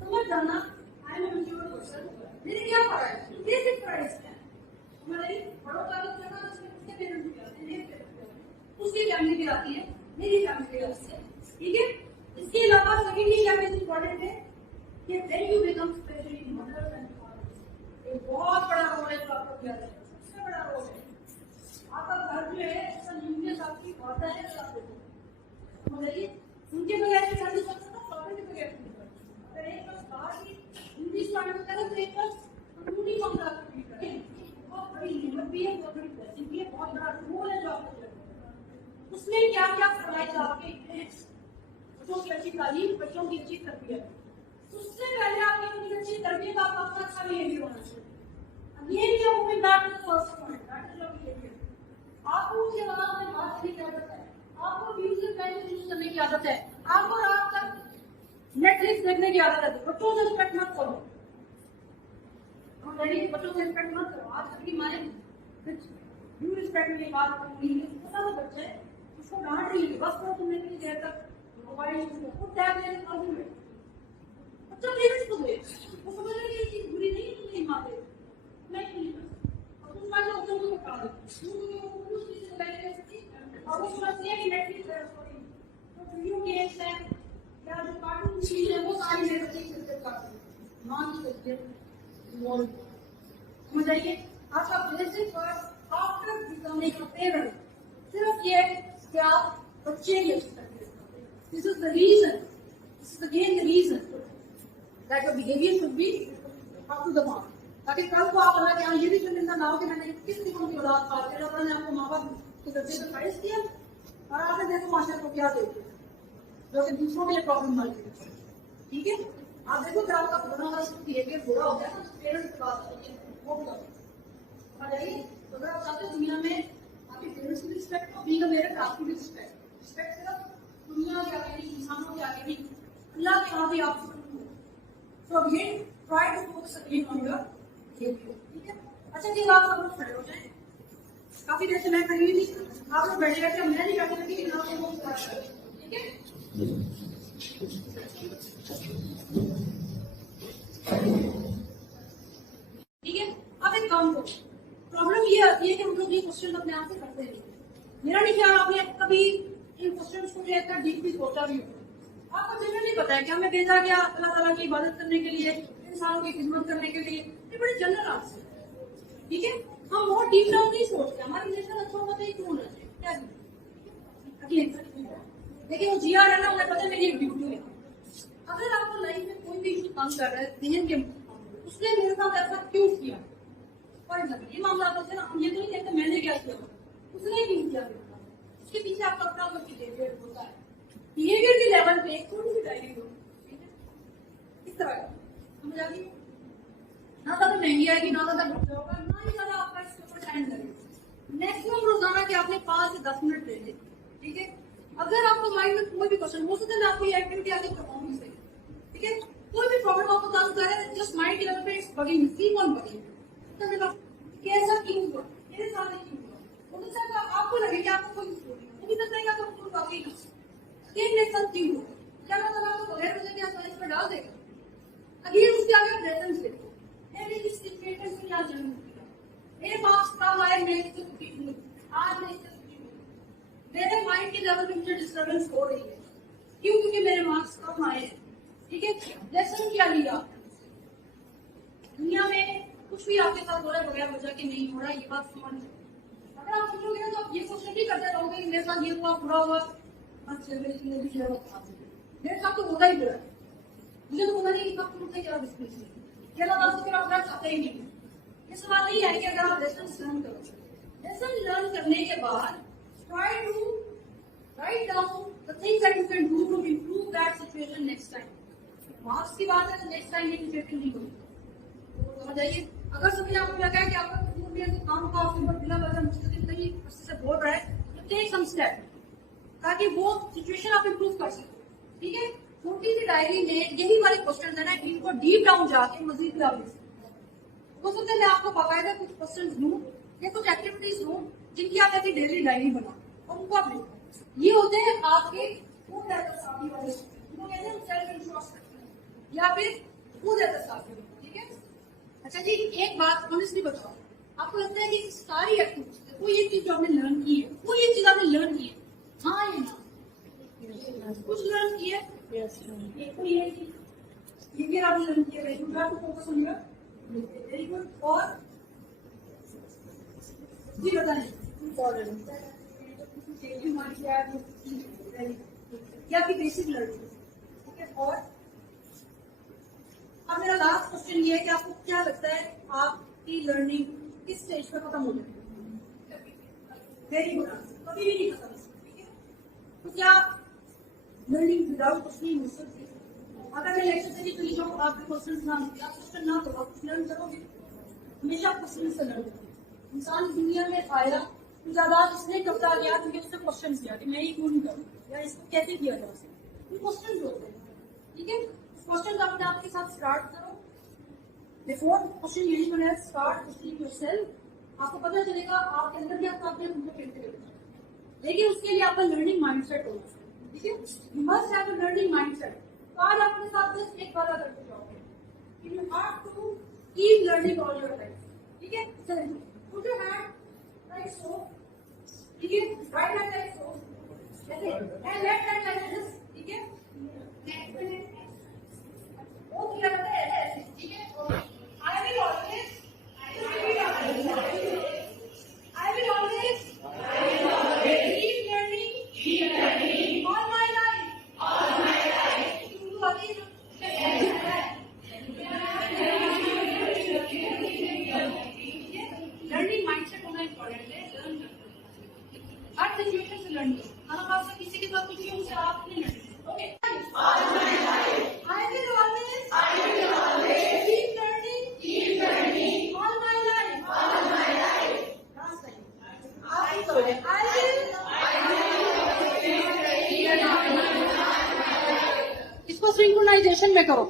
समझ जाना। आई एम मैच्योर पर्सन, मैंने क्या पढ़ा है, बेसिक पढ़ा है, हमारे बड़ों का लोग करना उसके पेरेंट्स भी आते हैं, उसकी फैमिली भी आती है, मेरी फैमिली भी आती है, ठीक है। इसके अलावा सेकेंडली क्या बेसिक इंपॉर्टेंट है कि when you become specially mothers and fathers, एक बहुत बड़ा रोल है जो आपको किया जाएगा, सबसे बड़ा रोल है। आपका घर जो है उसका न्यूक्लियस आपकी पौधा है, समझिए, उनके बगैर भी कर नहीं सकता, पौधे के बगैर भी नहीं कर सकता। अगर एक बस बाहर की हिंदी स्टार्ट करें तो एक बस कानूनी मामला करें, बहुत बड़ी हिम्मत भी है, बहुत बड़ी ब्लेसिंग भी है, बहुत बड़ा रोल है जो आपको करना। उसमें क्या क्या फराइज आपके हैं, बच्चों की अच्छी तालीम, बच्चों की अच्छी तरबियत, उससे पहले आपकी उनकी अच्छी तरबियत, आपका अपना अच्छा बिहेवियर होना चाहिए। ये क्या movement that is the first point, that is your behaviour. आपको उसके बाद अपने बात नेटफ्लिक्स देखने की आदत है, बच्चों से रिस्पेक्ट मत करो। डैडी बच्चों से रिस्पेक्ट मत करो। आज तक की माए यू रिस्पेक्ट मेरी बात करूंगी, छोटा सा बच्चा है, उसको डांट रही है, बस करो तुमने इतनी देर तक मोबाइल खुद टैब लेने का में बच्चा पेरेंट्स को दे, वो समझ रही है ये चीज बुरी नहीं है, तुम नहीं मानते नहीं और तुम मान लो बच्चों को बता दो तुम उस चीज से पहले और वो समझती है कि नेटफ्लिक्स है सॉरी तो वीडियो गेम्स है या जो कार्टून चीज है वो सारी मेरे बच्चे से करते हैं मान की करते हैं समझ आइए। आपका basic first after becoming a parent सिर्फ ये क्या बच्चे की this is the reason, this is again the reason that your behaviour should be up to the mark, ताकि कल को आप अल्लाह के यहाँ ये भी शर्मिंदा ना हो कि मैंने किस किस्म की औलाद पाई, अल्लाह ने आपको माँ बाप के दर्जे से खारिज किया और आपने देखो माशा को क्या दे दिया जो कि दूसरों के लिए प्रॉब्लम बन गई। ठीक है, आप देखो जब आपका पुराना बिहेवियर बुरा हो गया ना पेरेंट्स के पास वो बुरा बताइए। तो अगर आप चाहते हो दुनिया में आपके पेरेंट्स की रिस्पेक्ट हो, बीइंग अ पेरेंट आपकी भी रिस्पेक्ट रिस्पेक्ट सिर्फ दुनिया के आगे नहीं, इंसानों के आगे नहीं, अल्लाह के यहाँ भी आप तो अब ये try to focus again on your behaviour. ठीक है, अच्छा जी आप सब लोग खड़े हो जाए, काफी देर से मैं खड़ी हुई थी, आप लोग बैठे बैठे मैं नहीं बैठी थी, ठीक है ठीक है। अब एक काम करो, प्रॉब्लम ये आती है कि हम लोग ये क्वेश्चन अपने आप से करते नहीं, मेरा नहीं ख्याल आपने कभी इन क्वेश्चन को लेकर डीपली सोचा भी हो। आपको जनरली पता है कि हमें भेजा गया अल्लाह ताला की इबादत करने के लिए, इंसानों की खिदमत करने के लिए, ये बड़े जनरल आंसर है। ठीक है, हम बहुत डीप डाउन नहीं सोचते, हमारा रिलेशन अच्छा होना चाहिए क्यों होना चाहिए क्या देखिए वो जिया है ना, उन्हें पता है मेरी एक ड्यूटी है। अगर आपको लाइफ में कोई भी इशू तंग कर रहा है दिन के उसने मेरे साथ ऐसा क्यों किया, फॉर एग्जाम्पल ये मामला होता है ना, हम ये तो नहीं कहते मैंने क्या किया, उसने क्यों किया, उसके पीछे आपका अपना कोई बिहेवियर होता है। बिहेवियर के लेवल पे एक थोड़ी सी डायरी हो इस तरह का समझ आ गई, ना ज्यादा महंगी आएगी ना ज्यादा खर्चा होगा ना ही ज्यादा आपका इसके ऊपर टाइम लगेगा। मैक्सिमम रोजाना के आपने 5 से 10 मिनट ले लें। ठीक है, अगर आपको माइंड में कोई भी क्वेश्चन हो सकता है आपको ये एक्टिविटी आगे परफॉर्म से, ठीक है, कोई भी प्रॉब्लम आपको चालू कर रहा है जस्ट माइंड के लेवल पे it's bugging C one bugging तो कैसा क्यों हुआ, मेरे साथ क्यों हुआ, हो सकता है आपको लगे कि आपको कोई स्टोरी वो भी सकता है कि आपको कोई वाकई ये मेरे साथ क्यों हुआ, क्या मतलब आपको बगैर वजह के आसानी पर डाल देगा। अगेन उसके आगे रेफरेंस देखो, मेरे इस सिचुएशन में क्या जरूरत है, मेरे पास कब आए मैं इससे दुखी हूँ, आज मैं इससे दुखी हूँ, मेरे माइंड के लेवल पे मुझे डिस्टर्बेंस हो रही है क्यों, क्योंकि मेरे मार्क्स कम आए हैं। ठीक है, लेसन क्या लिया, दुनिया में कुछ भी आपके साथ हो रहा है बगैर वजह के नहीं हो रहा, ये बात समझ। अगर आप सोचोगे तो आप ये क्वेश्चन नहीं करते रहोगे कि मेरे साथ ये हुआ बुरा हुआ, अच्छा मेरे साथ तो होता ही बुरा है, मुझे तो पता नहीं कब टूटने क्या ये अल्लाह ताला से फिर आप चाहते ही नहीं। ये सवाल नहीं है कि अगर आप लेसन लर्न करो, लेसन लर्न करने के बाद try to write down the things that you can do to improve that situation next time. Marks की बात है तो नेक्स्ट टाइम ये सिचुएशन नहीं होगी, समझ आइए। अगर समझ आपको लगा है कि आपका काम का आपके ऊपर बिना वजह मुस्तकिल नहीं से बोल रहा है तो टेक सम स्टेप ताकि वो सिचुएशन आप इम्प्रूव कर सको। ठीक है, छोटी सी डायरी में यही वाले क्वेश्चन है ना, इनको डीप डाउन जाके मजीद लाभ हो सकता है मैं आपको बाकायदा कुछ क्वेश्चन दूं या कुछ एक्टिविटीज दूं जिनकी आप ऐसी डेली डायरी बनाओ और उनको आप लिखो। ये होते हैं आपके खुद एहसासी वाले, इनको कहते हैं सेल्फ इंट्रोस्पेक्शन या फिर खुद एहसासी। ठीक है, अच्छा जी एक बात ऑनेस्टली बताओ, आपको लगता है कि सारी एक्टिविटीज कोई एक चीज जो आपने लर्न की है, कोई एक चीज आपने लर्न की है, हाँ या ना, कुछ लर्न किया ये कोई है ये भी आपने लर्न किया, वेरी गुड, आपको focus on your very good. और जी बताएं क्या आपकी बेसिक लर्निंग। ठीक है, और अब मेरा लास्ट क्वेश्चन ये है कि आपको क्या लगता है आपकी लर्निंग किस स्टेज पर खत्म हो जाएगी। वेरी गुड आंसर, कभी भी नहीं खत्म। ठीक है, तो क्या लर्निंग विदाउट क्वेश्चनिंग हो सकती है। अगर मैं लेक्चर से भी चली जाऊँ आपके क्वेश्चन ना क्वेश्चन ना करो, आप लर्न करोगे, हमेशा क्वेश्चन से लर्न करोगे। इंसान दुनिया में आया तो ज्यादा इसलिए करता गया क्योंकि उसने क्वेश्चन किया कि मैं ये क्यों नहीं करूँ या इसको कैसे किया जा सकता, क्वेश्चन होते हैं। ठीक है, क्वेश्चन अपने आपके साथ स्टार्ट करो। बिफोर क्वेश्चन यही होना है, स्टार्ट क्वेश्चनिंग योरसेल्फ। आपको पता चलेगा आपके अंदर भी आपका अपने उनको फिर करना है, लेकिन उसके लिए आपका लर्निंग माइंडसेट होना चाहिए। ठीक है, you must have a learning mindset. तो आज अपने साथ बस एक बार करके जाओगे, you have to keep learning all your life. ठीक है, चलिए put your hand like so. ठीक है, राइट हैंड लाइक सो, ऐसे, and left hand like this. ठीक है, वो क्या करता है ऐसे। ठीक है, I will always keep learning all my life. Learning mindset होना इम्पोर्टेंट है। लर्न करना, हर सिचुएशन से लर्न करो। हम आपसे किसी के साथ कुछ भी उससे आप नहीं learn. Okay, I will always keep learning all my life. Last time. इसको सिंक्रोनाइजेशन में करो।